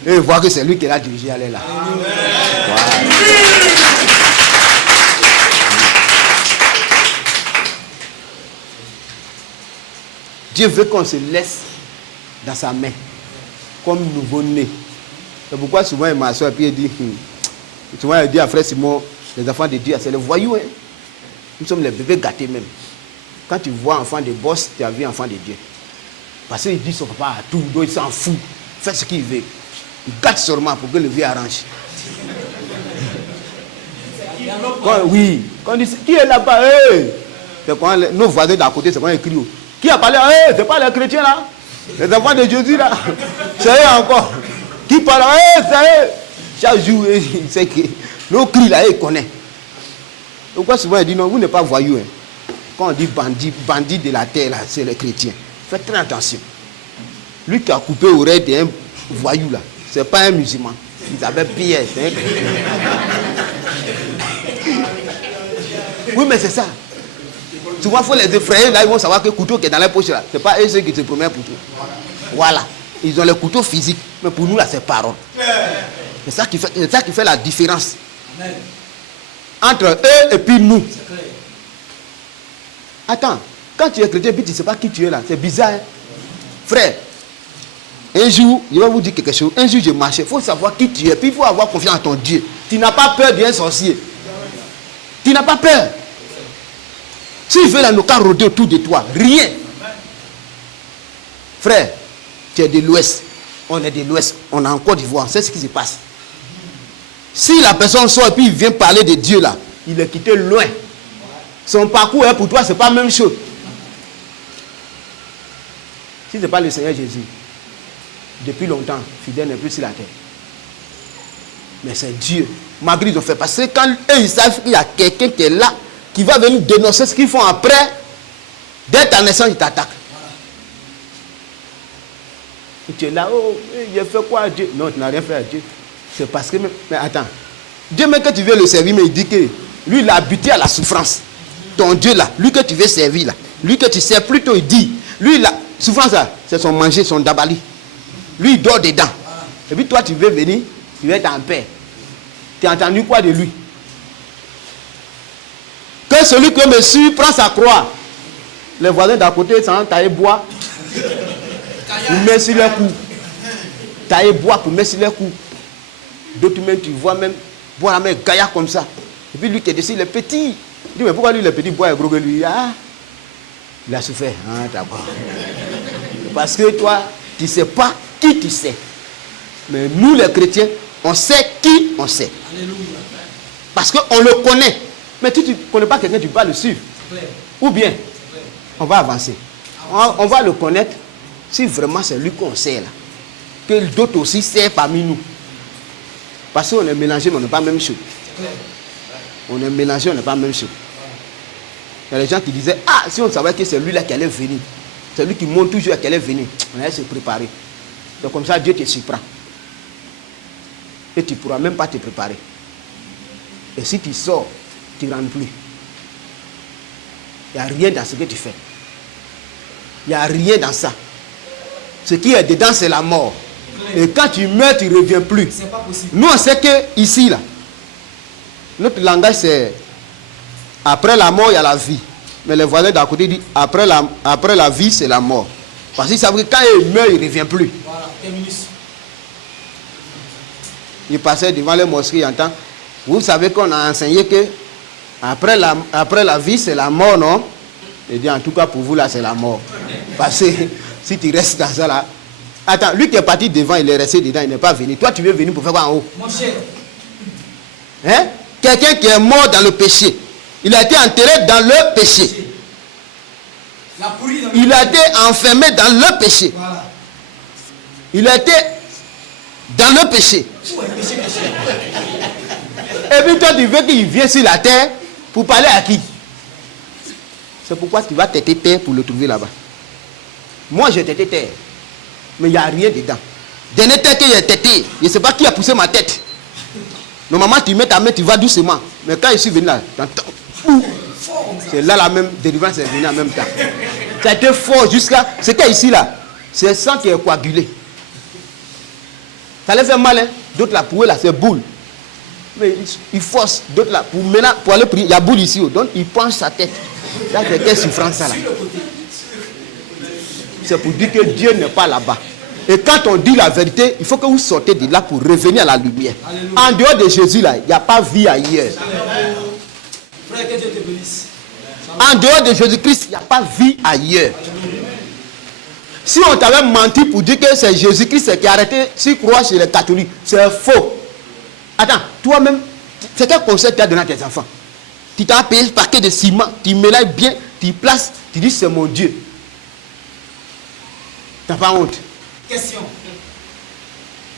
et il voit que c'est lui qui l'a dirigé, elle est là. Voilà. Dieu veut qu'on se laisse dans sa main, comme nouveau-né. C'est pourquoi souvent il m'assoit et puis il dit, souvent il dit à frère Simon, les enfants de Dieu, c'est les voyous. Hein? Nous sommes les bébés gâtés même. Quand tu vois enfant de boss, tu as vu enfant de Dieu. Parce qu'il dit son papa à tout, donc il s'en fout. Fait ce qu'il veut. Il gâte seulement pour que le vieux arrange. Oui, quand on dit, qui est là-bas? C'est quand nos voisins d'à côté, c'est quand ils crient. Qui a parlé? C'est pas les chrétiens là? Les enfants de Jésus là? C'est eux encore. Qui parle? C'est eux. Chaque jour, il sait que nos cris là, il connaît. Pourquoi souvent il dit non, vous n'êtes pas voyous. Hein. Quand on dit bandit de la terre là, c'est les chrétiens. Faites très attention. Lui qui a coupé l'oreille d'un voyou là, c'est pas un musulman. Il s'appelle Pierre. Oui, mais c'est ça. Souvent, il faut les effrayer, là, ils vont savoir que le couteau qui est dans la poche, là, ce n'est pas eux ceux qui se promènent pour tout. Voilà. Ils ont le couteau physique, mais pour nous, là, c'est parole. C'est ça qui fait la différence. Amen. Entre eux et puis nous. Attends, quand tu es chrétien, puis tu ne sais pas qui tu es là, c'est bizarre. Hein? Frère, un jour, je vais vous dire quelque chose. Un jour, je marchais, il faut savoir qui tu es, puis il faut avoir confiance en ton Dieu. Tu n'as pas peur d'un sorcier. Tu n'as pas peur. S'il veut là, nous qu'à rôder autour de toi, rien. Frère, tu es de l'Ouest. On est de l'Ouest. On est en Côte d'Ivoire. C'est ce qui se passe. Si la personne sort et puis il vient parler de Dieu là, il est quitté loin. Son parcours pour toi, ce n'est pas la même chose. Si ce n'est pas le Seigneur Jésus, depuis longtemps, fidèle n'est plus sur la terre. Mais c'est Dieu. Malgré ils ont fait. Parce que quand eux, ils savent qu'il y a quelqu'un qui est là, qui va venir dénoncer ce qu'ils font après, dès ta naissance, ils t'attaquent. Et tu es là, oh, il a fait quoi à Dieu? Non, tu n'as rien fait à Dieu. C'est parce que, mais attends, Dieu même que tu veux le servir, mais il dit que lui, il a habitué à la souffrance. Ton Dieu là, lui que tu veux servir là, lui que tu sers plutôt, il dit, lui, la souffrance là, c'est son manger, son dabali. Lui, il dort dedans. Et puis toi, tu veux venir, tu veux être en paix. Tu as entendu quoi de lui? Que celui qui me suit prend sa croix. Les voisins d'à côté, sans tailler bois, pour mettre sur leur cou. Tailler bois pour mettre sur leur cou. D'autres même, tu vois même, boire la main gaillard comme ça. Et puis lui qui est dessus, il est petit. Il dit, mais pourquoi lui, le petit bois est gros que lui? Ah, il a souffert. Ah, d'accord. Parce que toi, tu ne sais pas qui tu sais. Mais nous, les chrétiens, on sait qui on sait. Alléluia. Parce qu'on le connaît. Mais si tu ne connais pas quelqu'un, tu ne peux pas le suivre. Ou bien, on va avancer. On va le connaître si vraiment c'est lui qu'on sait là. Que d'autres aussi savent parmi nous. Parce qu'on est mélangés, mais on n'est pas la même chose. On est mélangés, on n'est pas la même chose. Il y a des gens qui disaient, ah, si on savait que c'est lui là qui allait venir, c'est lui qui montre toujours qui allait venir, on allait se préparer. Donc comme ça, Dieu te surprend. Et tu ne pourras même pas te préparer. Et si tu sors, tu ne rentres plus. Il n'y a rien dans ce que tu fais. Il n'y a rien dans ça. Ce qui est dedans, c'est la mort. Et quand tu meurs, tu ne reviens plus. C'est pas possible. Nous, on sait que ici, là, notre langage, c'est après la mort, il y a la vie. Mais les voisins d'à côté disent après la vie, c'est la mort. Parce qu'ils savent que quand il meurt, il ne revient plus. Voilà, terminus. Il passait devant les mosquées, il entend. Vous savez qu'on a enseigné que après la vie, c'est la mort, non? Il dit en tout cas pour vous, là, c'est la mort. Parce que si tu restes dans ça là. Attends, lui qui est parti devant, il est resté dedans, il n'est pas venu. Toi, tu veux venir pour faire quoi en haut? Mon cher. Hein? Quelqu'un qui est mort dans le péché. Il a été enterré dans le péché. Il a été enfermé dans le péché. Voilà. Il a été dans le péché. Et puis toi, tu veux qu'il vienne sur la terre pour parler à qui? C'est pourquoi tu vas têter terre pour le trouver là-bas. Moi, j'ai têté terre. Mais il n'y a rien dedans. Dernière tête que j'ai têté, je ne sais pas qui a poussé ma tête. Normalement, tu mets ta main, tu vas doucement. Mais quand je suis venu là, c'est là la même délivrance est venue en même temps. Ça a été fort jusqu'à. C'est qu'il y a ici là, c'est le sang qui est coagulé. Ça les fait mal, hein? D'autres là, pour eux là, c'est boule. Mais il force, d'autres là, pour aller prier, il y a boule ici. Donc il penche sa tête. Là, c'est quelle souffrance ça là? C'est pour dire que Dieu n'est pas là-bas. Et quand on dit la vérité, il faut que vous sortez de là pour revenir à la lumière. Alléluia. En dehors de Jésus là, il n'y a pas vie ailleurs. Frère, que Dieu te bénisse. En dehors de Jésus-Christ, il n'y a pas vie ailleurs. Si on t'avait menti pour dire que c'est Jésus-Christ qui a arrêté, si tu crois chez les catholiques, c'est faux. Attends, toi-même, c'est quel conseil tu as donné à tes enfants? Tu t'as payé un paquet de ciment, tu mélanges bien, tu places, tu dis c'est mon Dieu. Tu n'as pas honte. Question.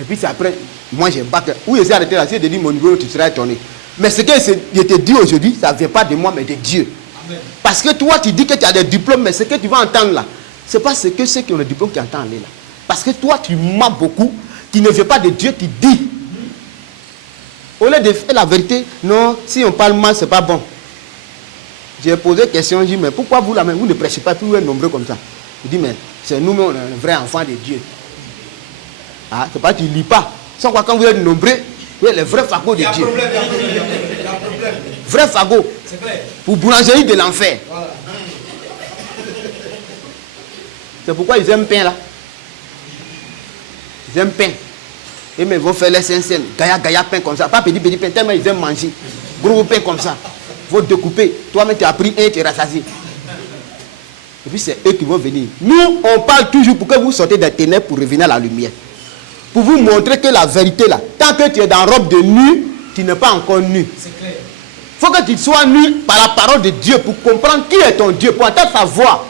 Et puis c'est après, moi j'ai battu. Où je suis arrêté là, si je te dis mon niveau, tu seras étonné. Mais ce que je te dis aujourd'hui, ça ne vient pas de moi, mais de Dieu. Amen. Parce que toi, tu dis que tu as des diplômes, mais ce que tu vas entendre là, ce n'est pas ce que ceux qui ont le diplôme qui entendent là. Parce que toi, tu mens beaucoup, tu ne viens pas de Dieu, tu dis. Au lieu de faire la vérité, non, si on parle mal, ce n'est pas bon. J'ai posé question, je dis, mais pourquoi vous là même, vous ne prêchez pas, puis vous êtes nombreux comme ça? Il dit, mais c'est nous, mais on est un vrai enfant de Dieu. Ah, c'est pas que tu ne lis pas. Sans quoi, quand vous êtes nombreux, vous êtes les vrais fagots de Dieu. Il y a un problème. Vrais fagots. C'est clair. Pour boulangerie de l'enfer. Voilà. C'est pourquoi ils aiment pain là. Ils aiment pain. Et mais ils vont faire les scènes, gaïa pain comme ça. Pas petit pain, tellement ils aiment manger. Gros pain comme ça. Il faut découper. Toi-même tu as pris un, tu es rassasié. Et puis c'est eux qui vont venir. Nous, on parle toujours pour que vous sortez des ténèbres pour revenir à la lumière. Pour vous montrer que la vérité là, tant que tu es dans robe de nu, tu n'es pas encore nu. C'est clair. Il faut que tu sois nu par la parole de Dieu pour comprendre qui est ton Dieu, pour entendre sa voix.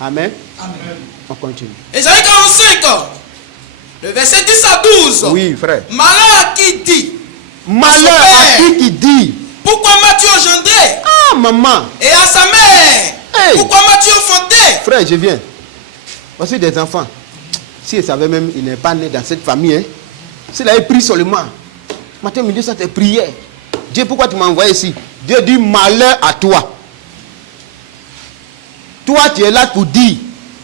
Amen. Amen. On continue. Ésaïe 45, le verset 10 à 12. Oui, frère. Malheur à qui dit, Malheur à qui dit, pourquoi m'as-tu engendré? ah maman, Et à sa mère, Hey. pourquoi m'as-tu enfanté? frère, je viens. Voici des enfants. Si il savait même, il n'est pas né dans cette famille. Hein. S'il avait pris seulement, matin, midi, ça c'est prière. Dieu, pourquoi tu m'as envoyé ici? Dieu dit malheur à toi. Toi, tu es là pour dire,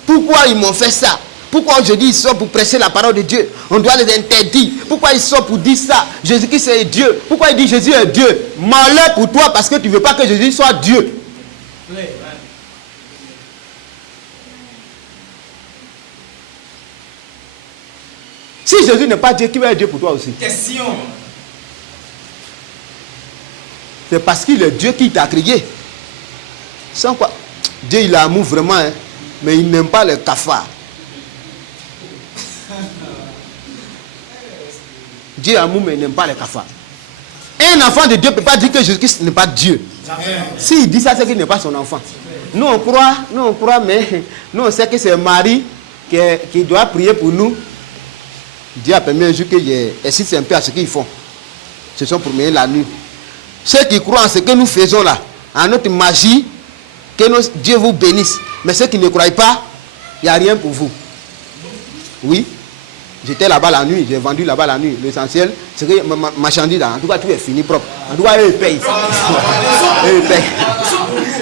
pourquoi ils m'ont fait ça? Pourquoi aujourd'hui ils sont pour prêcher la parole de Dieu? On doit les interdire. Pourquoi ils sont pour dire ça? Jésus-Christ est Dieu. Pourquoi il dit Jésus est Dieu? Malheur pour toi parce que tu ne veux pas que Jésus soit Dieu. Si Jésus n'est pas Dieu, qui va être Dieu pour toi aussi? Question. C'est parce qu'il est Dieu qui t'a créé. Sans quoi? Dieu, il a amour vraiment, hein, mais il n'aime pas les cafards. Dieu a amour, mais il n'aime pas les cafards. Un enfant de Dieu ne peut pas dire que Jésus-Christ n'est pas Dieu. S'il dit ça, c'est qu'il n'est pas son enfant. Nous on croit, mais nous on sait que c'est Marie qui doit prier pour nous. Dieu a permis un jour que j'assiste un peu à ce qu'ils font. Ce sont pour mener la nuit. Ceux qui croient en ce que nous faisons là, en notre magie, que Dieu vous bénisse. Mais ceux qui ne croient pas, il n'y a rien pour vous. Oui, j'étais là-bas la nuit, j'ai vendu là-bas la nuit. L'essentiel, c'est que ma marchandise, en tout cas, tout est fini propre. En tout cas, eux payent. Eux payent.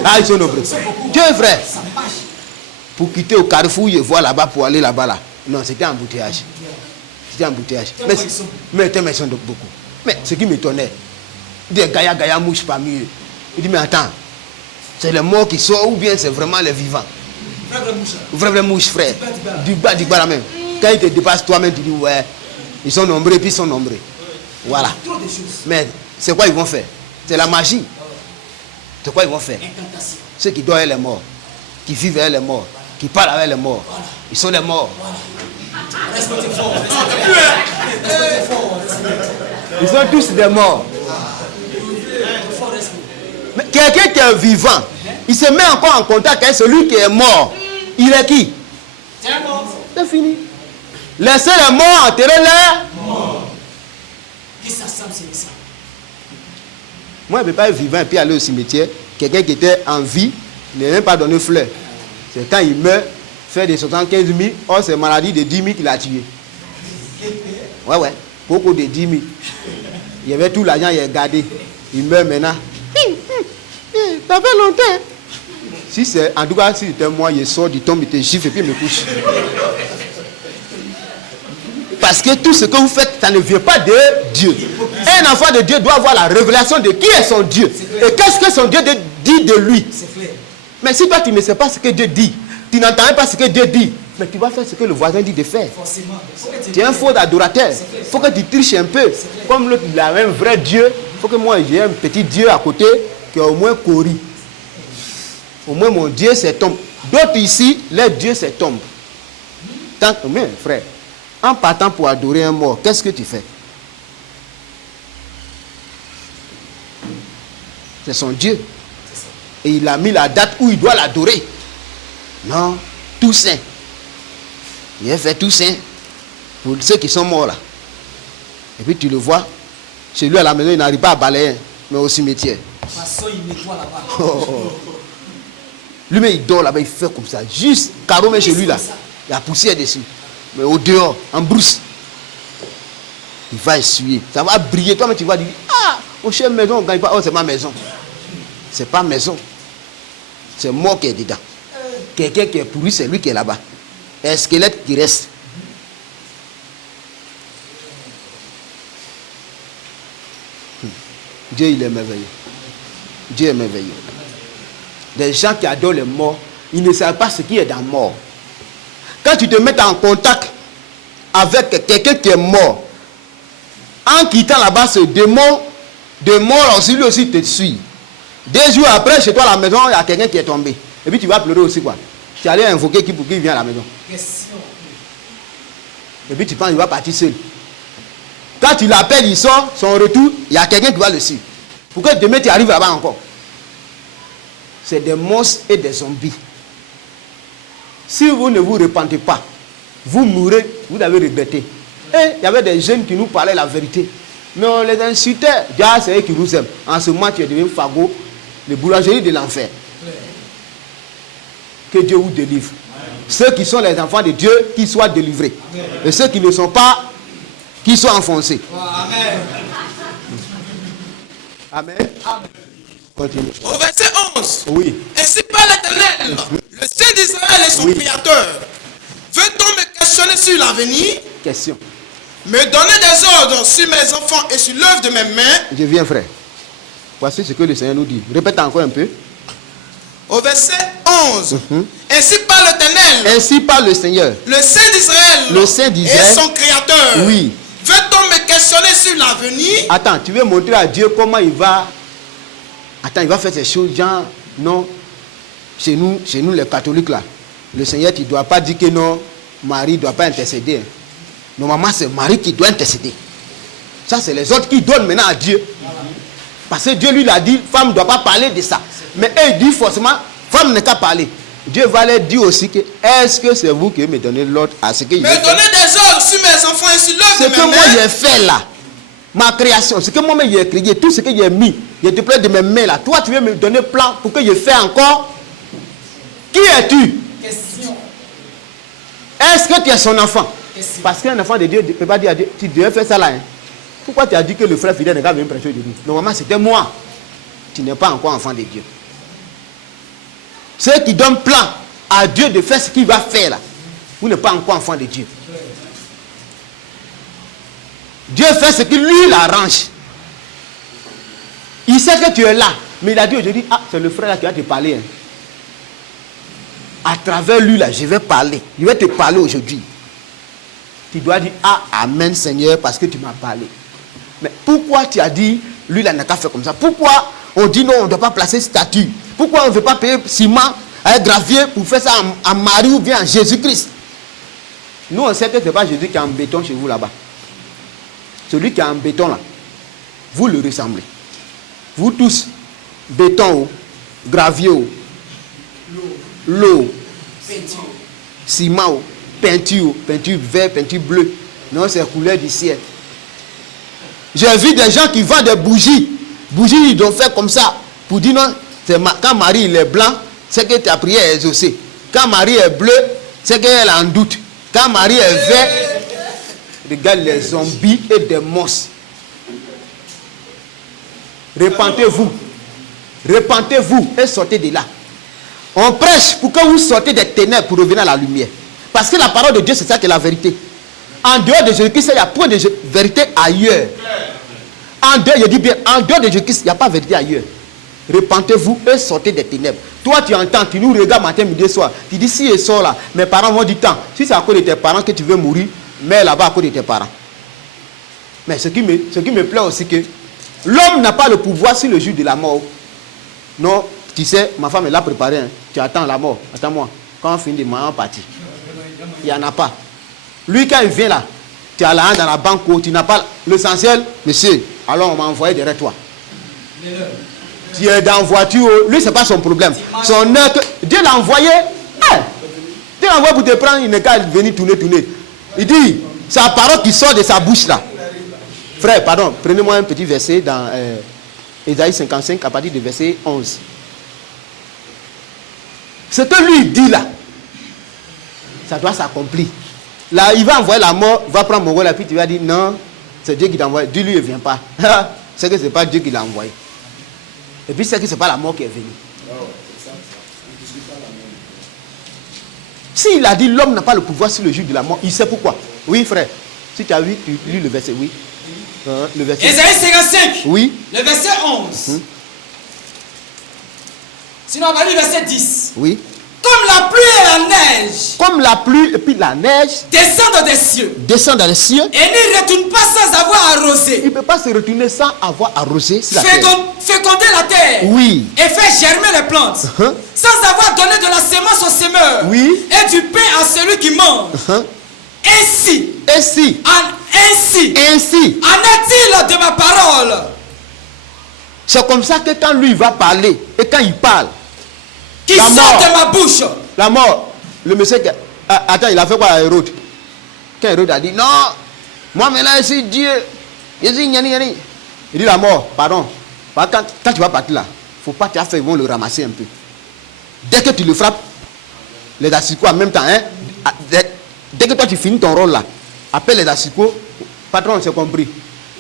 Ah, ils sont nombreux. Dieu, frère, pour quitter au carrefour, je vois là-bas pour aller là-bas là. Non, c'était un embouteillage. C'était un embouteillage. Mais tes sont beaucoup. Mais ce qui m'étonnait, des gaïa mouches parmi eux. Il dit, mais attends, c'est les morts qui sortent ou bien c'est vraiment les vivants? Vrai mouche, frère. Du bas la même. Quand ils te dépassent toi-même, tu dis, ouais, ils sont nombreux, puis ils sont nombreux. Voilà. Mais c'est quoi ils vont faire? C'est la magie. C'est quoi ils vont faire? Ceux qui dorment les morts, qui vivent avec les morts, qui parlent avec les morts. Ils sont les morts. Ils sont tous des morts. Mais quelqu'un qui est vivant, il se met encore en contact avec celui qui est mort. Il est qui? C'est fini. Laissez les morts enterrer les morts. Moi, je ne peux pas être vivant et puis aller au cimetière. Quelqu'un qui était en vie ne n'a même pas donné fleur. C'est quand il meurt, fait des 75 000, or c'est maladie de 10 000 qu'il a tué. Ouais. Beaucoup de 10 000. Il y avait tout l'argent, il a gardé. Il meurt maintenant. Ça fait longtemps. Si c'est, en tout cas, si c'était moi, il sort du tombe, il te gifle et puis il me couche. Parce que tout ce que vous faites, ça ne vient pas de Dieu. Un enfant de Dieu doit avoir la révélation de qui est son Dieu. Et qu'est-ce que son Dieu dit de lui. Mais si toi tu ne sais pas ce que Dieu dit, tu n'entends pas ce que Dieu dit, mais tu vas faire ce que le voisin dit de faire. Tu es un faux adorateur. Il faut que tu triches un peu. Comme l'autre, il a un vrai Dieu. Il faut que moi j'ai un petit Dieu à côté qui est au moins Cori. Au moins mon Dieu c'est tombe. D'autres ici, leur Dieu c'est tombe. Tant que, mais frère, en partant pour adorer un mort, qu'est-ce que tu fais? C'est son Dieu. Et il a mis la date où il doit l'adorer. Non, Toussaint. Il a fait Toussaint pour ceux qui sont morts là. Et puis tu le vois, chez lui à la maison, il n'arrive pas à balayer, mais au cimetière. Il nettoie là-bas. Lui-même, il dort là-bas, il fait comme ça. Juste, carreau, mais chez lui là, il y a poussière dessus. Mais au dehors, en brousse, il va essuyer. Ça va briller. Toi-même, tu vas dire, ah, mon cher maison, on ne gagne pas. Oh, c'est ma maison. C'est pas maison. C'est moi qui est dedans. Quelqu'un qui est pourri, c'est lui qui est là-bas. Un squelette qui reste. Dieu, il est merveilleux. Dieu est merveilleux. Des gens qui adorent les morts, ils ne savent pas ce qui est dans la mort. Quand tu te mets en contact avec quelqu'un qui est mort, en quittant là-bas ce démon de mort aussi, lui aussi te suit. 2 jours après, chez toi à la maison, il y a quelqu'un qui est tombé. Et puis tu vas pleurer aussi quoi. Tu allais invoquer qui pour qu'il vienne à la maison. Et puis tu penses qu'il va partir seul. Quand tu l'appelles, il sort, son retour, il y a quelqu'un qui va le suivre. Pourquoi demain tu arrives là-bas encore? C'est des monstres et des zombies. Si vous ne vous repentez pas, vous mourrez, vous avez regretté. Et il y avait des jeunes qui nous parlaient la vérité. Mais on les insultait. Déjà, c'est eux qui nous aiment. En ce moment, tu es devenu fagot, les boulangeries de l'enfer. Que Dieu vous délivre. Ceux qui sont les enfants de Dieu, qu'ils soient délivrés. Et ceux qui ne sont pas, qu'ils soient enfoncés. Amen. Amen. Continue. Au verset 11. Oui. Ainsi parle l'Éternel, le Saint d'Israël et son Créateur. Veut-on me questionner sur l'avenir? Question. Me donner des ordres sur mes enfants et sur l'œuvre de mes mains? Je viens, frère. Voici ce que le Seigneur nous dit. Répète encore un peu. Au verset 11. Ainsi parle l'Éternel, Ainsi parle le Seigneur. le Saint d'Israël, Le Saint d'Israël. et son Créateur. Oui. Veut-on me questionner sur l'avenir? Attends, tu veux montrer à Dieu comment il va. Attends, il va faire ces choses, genre, non. Chez nous les catholiques là, le Seigneur, tu ne dois pas dire que non, Marie ne doit pas intercéder. Normalement, c'est Marie qui doit intercéder. Ça, c'est les autres qui donnent maintenant à Dieu. Parce que Dieu lui l'a dit, femme ne doit pas parler de ça. Mais eux, ils disent forcément, femme n'a qu'à parler. Dieu va leur dire aussi que, est-ce que c'est vous qui me donnez l'ordre à ce que Me donner des ordres sur mes enfants et sur l'œuvre ce de que mes moi mains? j'ai fait là, ma création, ce que moi-même j'ai créé, tout ce que j'ai mis, je te plaît de mes mains là. Toi, tu veux me donner plan pour que je fasse encore? Qui es-tu? Question. Est-ce que tu es son enfant? Question. Parce qu'un enfant de Dieu ne peut pas dire à Dieu, tu devais faire ça là. Hein. Pourquoi tu as dit que le frère fidèle n'est pas venu prêcher de nous? Normalement, c'était moi. Tu n'es pas encore enfant de Dieu. Ceux qui donnent plan à Dieu de faire ce qu'il va faire là, vous n'êtes pas encore enfant de Dieu. Dieu fait ce qui lui l'arrange. Il sait que tu es là, mais il a dit aujourd'hui, ah, c'est le frère là qui va te parler. Hein. À travers lui là, je vais parler. Il va te parler aujourd'hui. Tu dois dire, ah, amen Seigneur, parce que tu m'as parlé. Mais pourquoi tu as dit, lui là n'a qu'à faire comme ça? Pourquoi On dit non, on ne doit pas placer statue. Pourquoi on ne veut pas payer ciment avec gravier pour faire ça en Marie ou bien en Jésus-Christ? Nous, on sait que ce n'est pas Jésus qui est en béton chez vous là-bas. Celui qui est en béton là, vous le ressemblez. Vous tous, béton, gravier, l'eau, ciment, peinture vert, peinture bleue. Non, c'est couleur du ciel. J'ai vu des gens qui vendent des bougies. Bougies, ils doivent faire comme ça. Pour dire non, quand Marie il est blanc, c'est que ta prière est exaucée. Quand Marie est bleue, c'est qu'elle en doute. Quand Marie est verte, regarde les zombies et des monstres. Repentez-vous. Repentez-vous et sortez de là. On prêche pour que vous sortez des ténèbres pour revenir à la lumière. Parce que la parole de Dieu, c'est ça qui est la vérité. En dehors de Jésus-Christ, il n'y a point de vérité ailleurs. En dehors, je dis bien, en dehors de Jésus-Christ, il n'y a pas de vérité ailleurs. Repentez-vous et sortez des ténèbres. Toi, tu entends, tu nous regardes matin, midi et soir. Tu dis, si je sors là, mes parents vont dire tant. Si c'est à cause de tes parents que tu veux mourir, mets là-bas à cause de tes parents. Mais ce qui me plaît aussi, que l'homme n'a pas le pouvoir sur le jour de la mort. Non, tu sais, ma femme, elle l'a préparé. Hein. Tu attends la mort. Attends-moi. Quand on finit de manger, on partit. Il n'y en a pas. Lui, quand il vient là, tu as la main dans la banque, tu n'as pas l'essentiel. Monsieur, alors on m'a envoyé derrière toi. Tu es dans la voiture, lui, ce n'est pas son problème. Son œuvre, Dieu l'a envoyé. Dieu l'a envoyé pour te prendre, il n'est qu'à venir tourner. Il dit, c'est la parole qui sort de sa bouche là. Frère, pardon, prenez-moi un petit verset dans Ésaïe 55 à partir du verset 11. Ce que lui dit là, ça doit s'accomplir. Là, il va envoyer la mort, va prendre mon rôle, et puis tu vas dire non, c'est Dieu qui t'a envoyé. Dis-lui, il ne vient pas. C'est que ce n'est pas Dieu qui l'a envoyé. Et puis c'est que ce n'est pas la mort qui est venue. S'il a dit l'homme n'a pas le pouvoir sur le jour de la mort, il sait pourquoi. Oui, frère. Si tu as vu, tu lis le verset, oui. Le verset. Ésaïe 55. Oui. Le verset 11. Sinon, on va lire le verset 10. Oui. Comme la pluie et la neige. Comme la pluie et puis la neige. Descendent des cieux. Descend dans les cieux. Et ne retourne pas sans avoir arrosé. Il ne peut pas se retourner sans avoir arrosé la terre. Féconder la terre. Oui. Et faire germer les plantes. Sans avoir donné de la semence au semeur. Oui. Et du pain à celui qui mange. Ainsi. Ainsi. Ainsi. Ainsi. En est-il de ma parole? C'est comme ça que quand lui va parler, et quand il parle, qui sort de ma bouche. La mort. Le monsieur qui... attends, il a fait quoi à Hérode? Quand Hérode a dit, non, moi maintenant je suis Dieu. Il dit la mort, pardon. Quand tu vas partir là, il ne faut pas te faire, ils vont le ramasser un peu. Dès que tu le frappes, les assicots en même temps, hein, dès que toi tu finis ton rôle là, appelle les assicots, patron, c'est compris.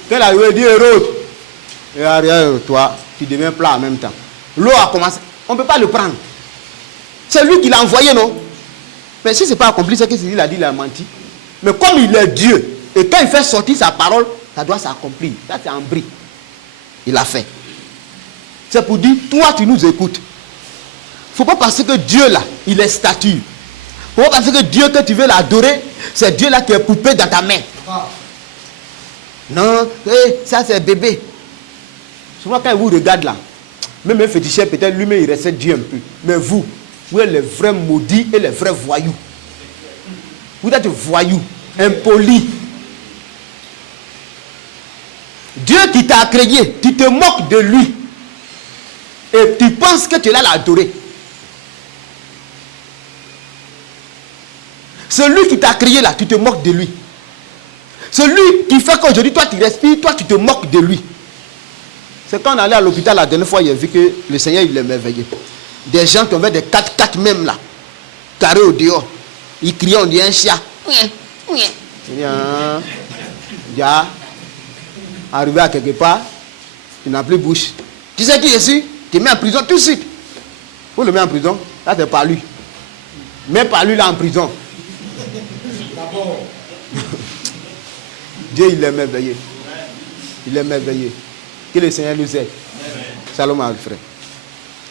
Quand il a dit Hérode, et arrière, toi, tu deviens plat en même temps. L'eau a commencé, on ne peut pas le prendre. C'est lui qui l'a envoyé, non? Mais si ce n'est pas accompli, c'est qu'il a dit, il a menti. Mais comme il est Dieu, et quand il fait sortir sa parole, ça doit s'accomplir. Ça, c'est un bris. Il a fait. C'est pour dire, toi, tu nous écoutes. Il ne faut pas penser que Dieu, là, il est statue. Il ne faut pas penser que Dieu, que tu veux l'adorer, c'est Dieu, là, qui est poupée dans ta main. Non, ça, c'est bébé. Souvent, quand il vous regarde, là, même un féticheur, peut-être lui-même, il respecte Dieu un peu. Mais vous êtes les vrais maudits et les vrais voyous. Vous êtes voyous, impolis. Dieu qui t'a créé, tu te moques de lui. Et tu penses que tu l'as l'adoré. Celui qui t'a créé là, tu te moques de lui. Celui qui fait qu'aujourd'hui, toi tu respires, toi tu te moques de lui. C'est quand on allait à l'hôpital la dernière fois, il a vu que le Seigneur il l'émerveillait. Des gens qui avaient des 4x4 même là, carrés au dehors. Ils criaient, on dit un chat. Déjà, arrivé à quelque part, tu n'as plus bouche. Tu sais qui est ici? Tu mets en prison tout de suite. Vous le mettez en prison, là c'est pas lui. Mets pas lui là en prison. Dieu il est merveilleux. Il est merveilleux. Que le Seigneur nous aide. Shalom à frère.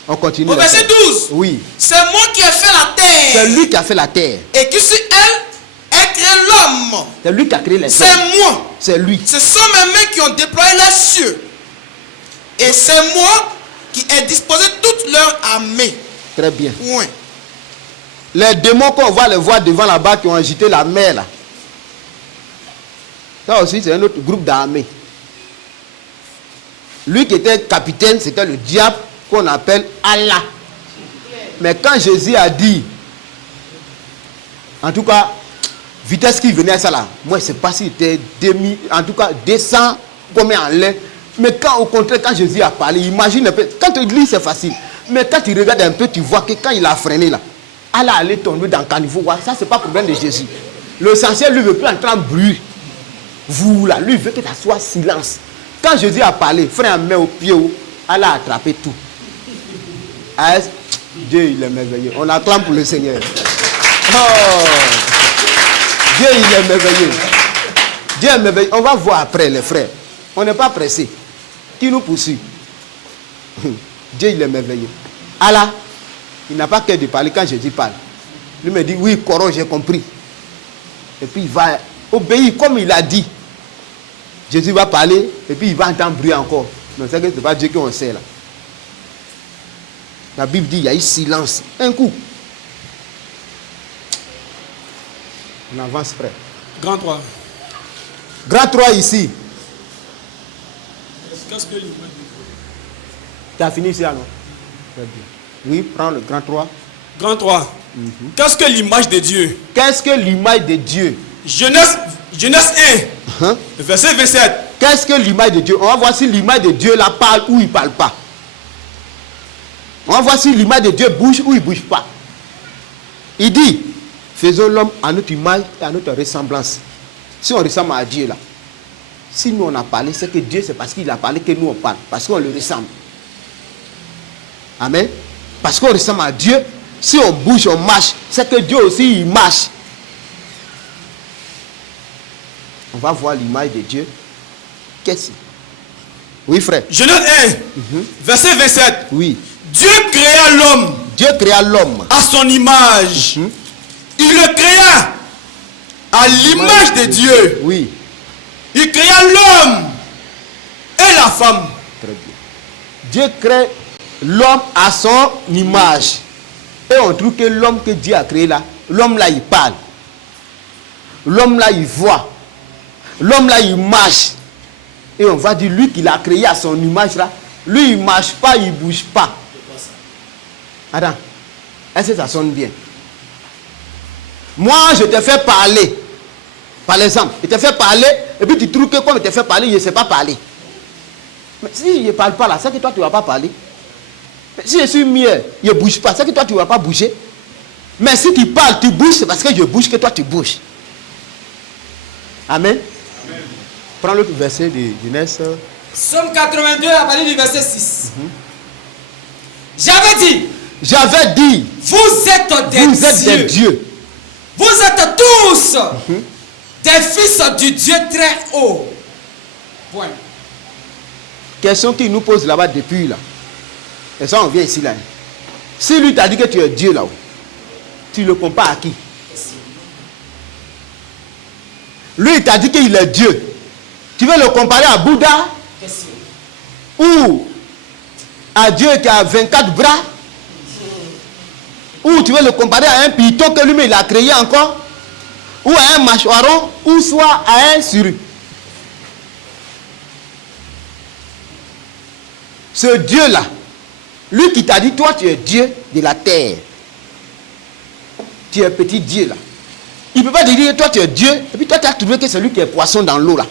On continue. Au verset 12. Oui. C'est moi qui ai fait la terre. C'est lui qui a fait la terre. Et qui sur elle a créé l'homme. C'est lui qui a créé les C'est hommes. moi. C'est lui. Ce sont mes mains qui ont déployé les cieux. Et c'est moi qui ait disposé toute leur armée. Très bien. Point. Les démons qu'on va les voir devant là-bas qui ont agité la mer là. Ça aussi, c'est un autre groupe d'armée. Lui qui était capitaine, c'était le diable qu'on appelle Allah. Mais quand Jésus a dit, en tout cas, vitesse qui venait à ça là, moi je ne sais pas s'il était demi, en tout cas 200 combien en l'air. Mais quand au contraire, quand Jésus a parlé, imagine un peu, quand tu lis c'est facile. Mais quand tu regardes un peu, tu vois que quand il a freiné là, Allah allait tomber dans le caniveau. Ça, c'est pas le problème de Jésus. L'essentiel, lui, ne veut plus entrer en bruit. Vous là, lui, il veut que ça soit silence. Quand Jésus a parlé, frère, met au pied, Allah a attrapé tout. Ah, Dieu, il est merveilleux. On acclame pour le Seigneur. Oh, Dieu, il est merveilleux. Dieu est merveilleux. On va voir après, les frères. On n'est pas pressé. Qui nous poursuit? Dieu, il est merveilleux. Allah, il n'a pas qu'à de parler quand Jésus parle. Lui me dit, oui, Coro, j'ai compris. Et puis il va obéir comme il a dit. Jésus va parler et puis il va entendre bruit encore. Non, c'est que ce n'est pas Dieu qu'on sait là. La Bible dit, il y a eu silence. Un coup. On avance, frère. Grand 3. Grand 3 ici. Qu'est-ce que l'image? Tu as fini ici, alors? Très bien. Oui, prends le grand 3. Grand 3. Qu'est-ce que l'image de Dieu? Qu'est-ce que l'image de Dieu? Genèse 1, verset 27. Qu'est-ce que l'image de Dieu? On va voir si l'image de Dieu là parle ou il ne parle pas. On va voir si l'image de Dieu bouge ou il ne bouge pas. Il dit, faisons l'homme à notre image et à notre ressemblance. Si on ressemble à Dieu là, si nous on a parlé, c'est que Dieu, c'est parce qu'il a parlé que nous on parle. Parce qu'on le ressemble. Amen. Parce qu'on ressemble à Dieu. Si on bouge, on marche, c'est que Dieu aussi il marche. On va voir l'image de Dieu. Qu'est-ce que... Oui, frère. Genèse 1, verset 27. Oui. Dieu créa l'homme. Dieu créa l'homme À son image. Il le créa à l'image de Dieu. Oui. Il créa l'homme et la femme. Très bien. Dieu crée l'homme à son image. Et on trouve que l'homme que Dieu a créé là, l'homme là il parle. L'homme là il voit. L'homme là il marche. Et on va dire lui qu'il a créé à son image là, lui il marche pas, il bouge pas. Attends, est-ce que ça sonne bien? Moi je te fais parler. Par exemple, je te fais parler et puis tu trouves que comme je te fais parler, je ne sais pas parler. Mais si je ne parle pas là, c'est que toi tu ne vas pas parler. Mais si je suis mieux, je ne bouge pas, c'est que toi tu ne vas pas bouger. Mais si tu parles, tu bouges, c'est parce que je bouge que toi tu bouges. Amen. Amen. Prends l'autre verset de Genèse. Somme 82 à partir du verset 6. J'avais dit, vous êtes des dieux. Vous êtes tous des fils du Dieu très haut. Point. Question qu'il nous pose là-bas depuis là. Et ça on vient ici là. Si lui t'a dit que tu es Dieu là-haut, tu le compares à qui? Lui il t'a dit qu'il est Dieu. Tu veux le comparer à Bouddha? Question. Ou à Dieu qui a 24 bras? Ou tu veux le comparer à un python que lui-même il a créé encore? Ou à un mâchoiron? Ou soit à un suru? Ce Dieu-là, lui qui t'a dit, toi tu es Dieu de la terre. Tu es petit Dieu là. Il ne peut pas te dire, toi tu es Dieu, et puis toi tu as trouvé que c'est lui qui est poisson dans l'eau là.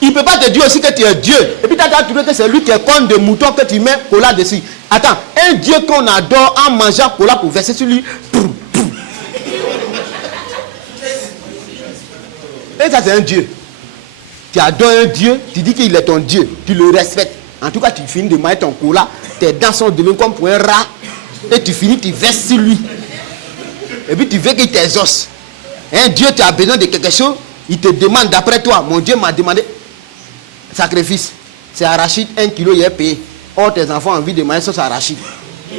Il ne peut pas te dire aussi que tu es Dieu, et puis toi tu as trouvé que c'est lui qui est corne de mouton que tu mets cola dessus. Attends, un Dieu qu'on adore en mangeant cola pour verser sur lui. Et ça c'est un Dieu. Tu adores un Dieu, tu dis qu'il est ton Dieu, tu le respectes. En tout cas, tu finis de manger ton cola, tes dents sont devenues comme pour un rat, et tu finis, tu verses sur lui. Et puis tu veux qu'il t'exauce. Un Dieu, tu as besoin de quelque chose, il te demande d'après toi. Mon Dieu m'a demandé sacrifice. C'est arachide, 1 kilo, il est payé. Or, tes enfants ont envie de manger sauce arachide.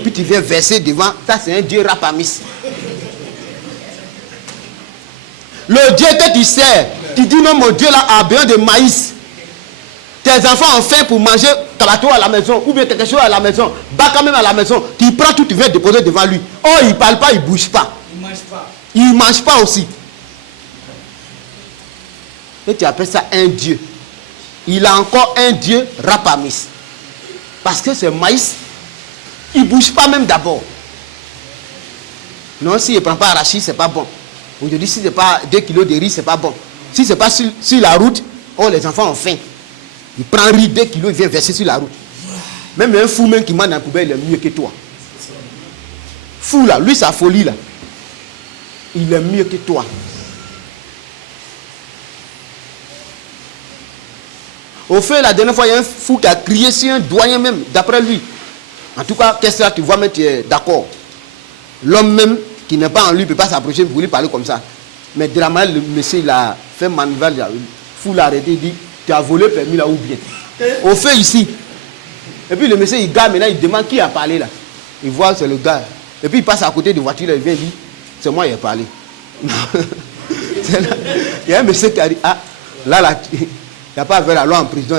Puis tu viens verser devant, ça c'est un Dieu rapamis. Le Dieu que tu sers, tu dis non, mon Dieu là a besoin de maïs. Tes enfants ont faim pour manger Kabato à la maison, ou bien quelque chose à la maison, Baka même à la maison, tu prends tout, tu viens déposer devant lui. Oh, il ne parle pas, il ne bouge pas. Il ne mange pas. Il ne mange pas aussi. Et tu appelles ça un Dieu. Il a encore un Dieu rapamis. Parce que ce maïs, il ne bouge pas même d'abord. Non, s'il ne prend pas arachide, ce n'est pas bon. Aujourd'hui, si ce n'est pas 2 kilos de riz, ce n'est pas bon. Si ce n'est pas sur la route, oh, les enfants ont faim. Il prend riz 2 kilos, il vient verser sur la route. Même un fou même qui mange dans la poubelle, il est mieux que toi. Fou là, lui, sa folie là. Il est mieux que toi. Au fait, la dernière fois, il y a un fou qui a crié sur un doyen même, d'après lui. En tout cas, qu'est-ce que là, tu vois, mais tu es d'accord. L'homme même qui n'est pas en lui ne peut pas s'approcher pour lui parler comme ça. Mais dramatiquement, le monsieur, il a fait manivelle, le fou l'a arrêté, il dit, tu as volé le permis là ou bien. Au fait, ici. Et puis le monsieur, il garde maintenant, il demande qui a parlé là. Il voit, c'est le gars. Et puis il passe à côté de la voiture, il vient, il dit, c'est moi qui ai parlé. Il y a un monsieur qui a dit, ah, là, il n'y a pas à faire la loi en prison.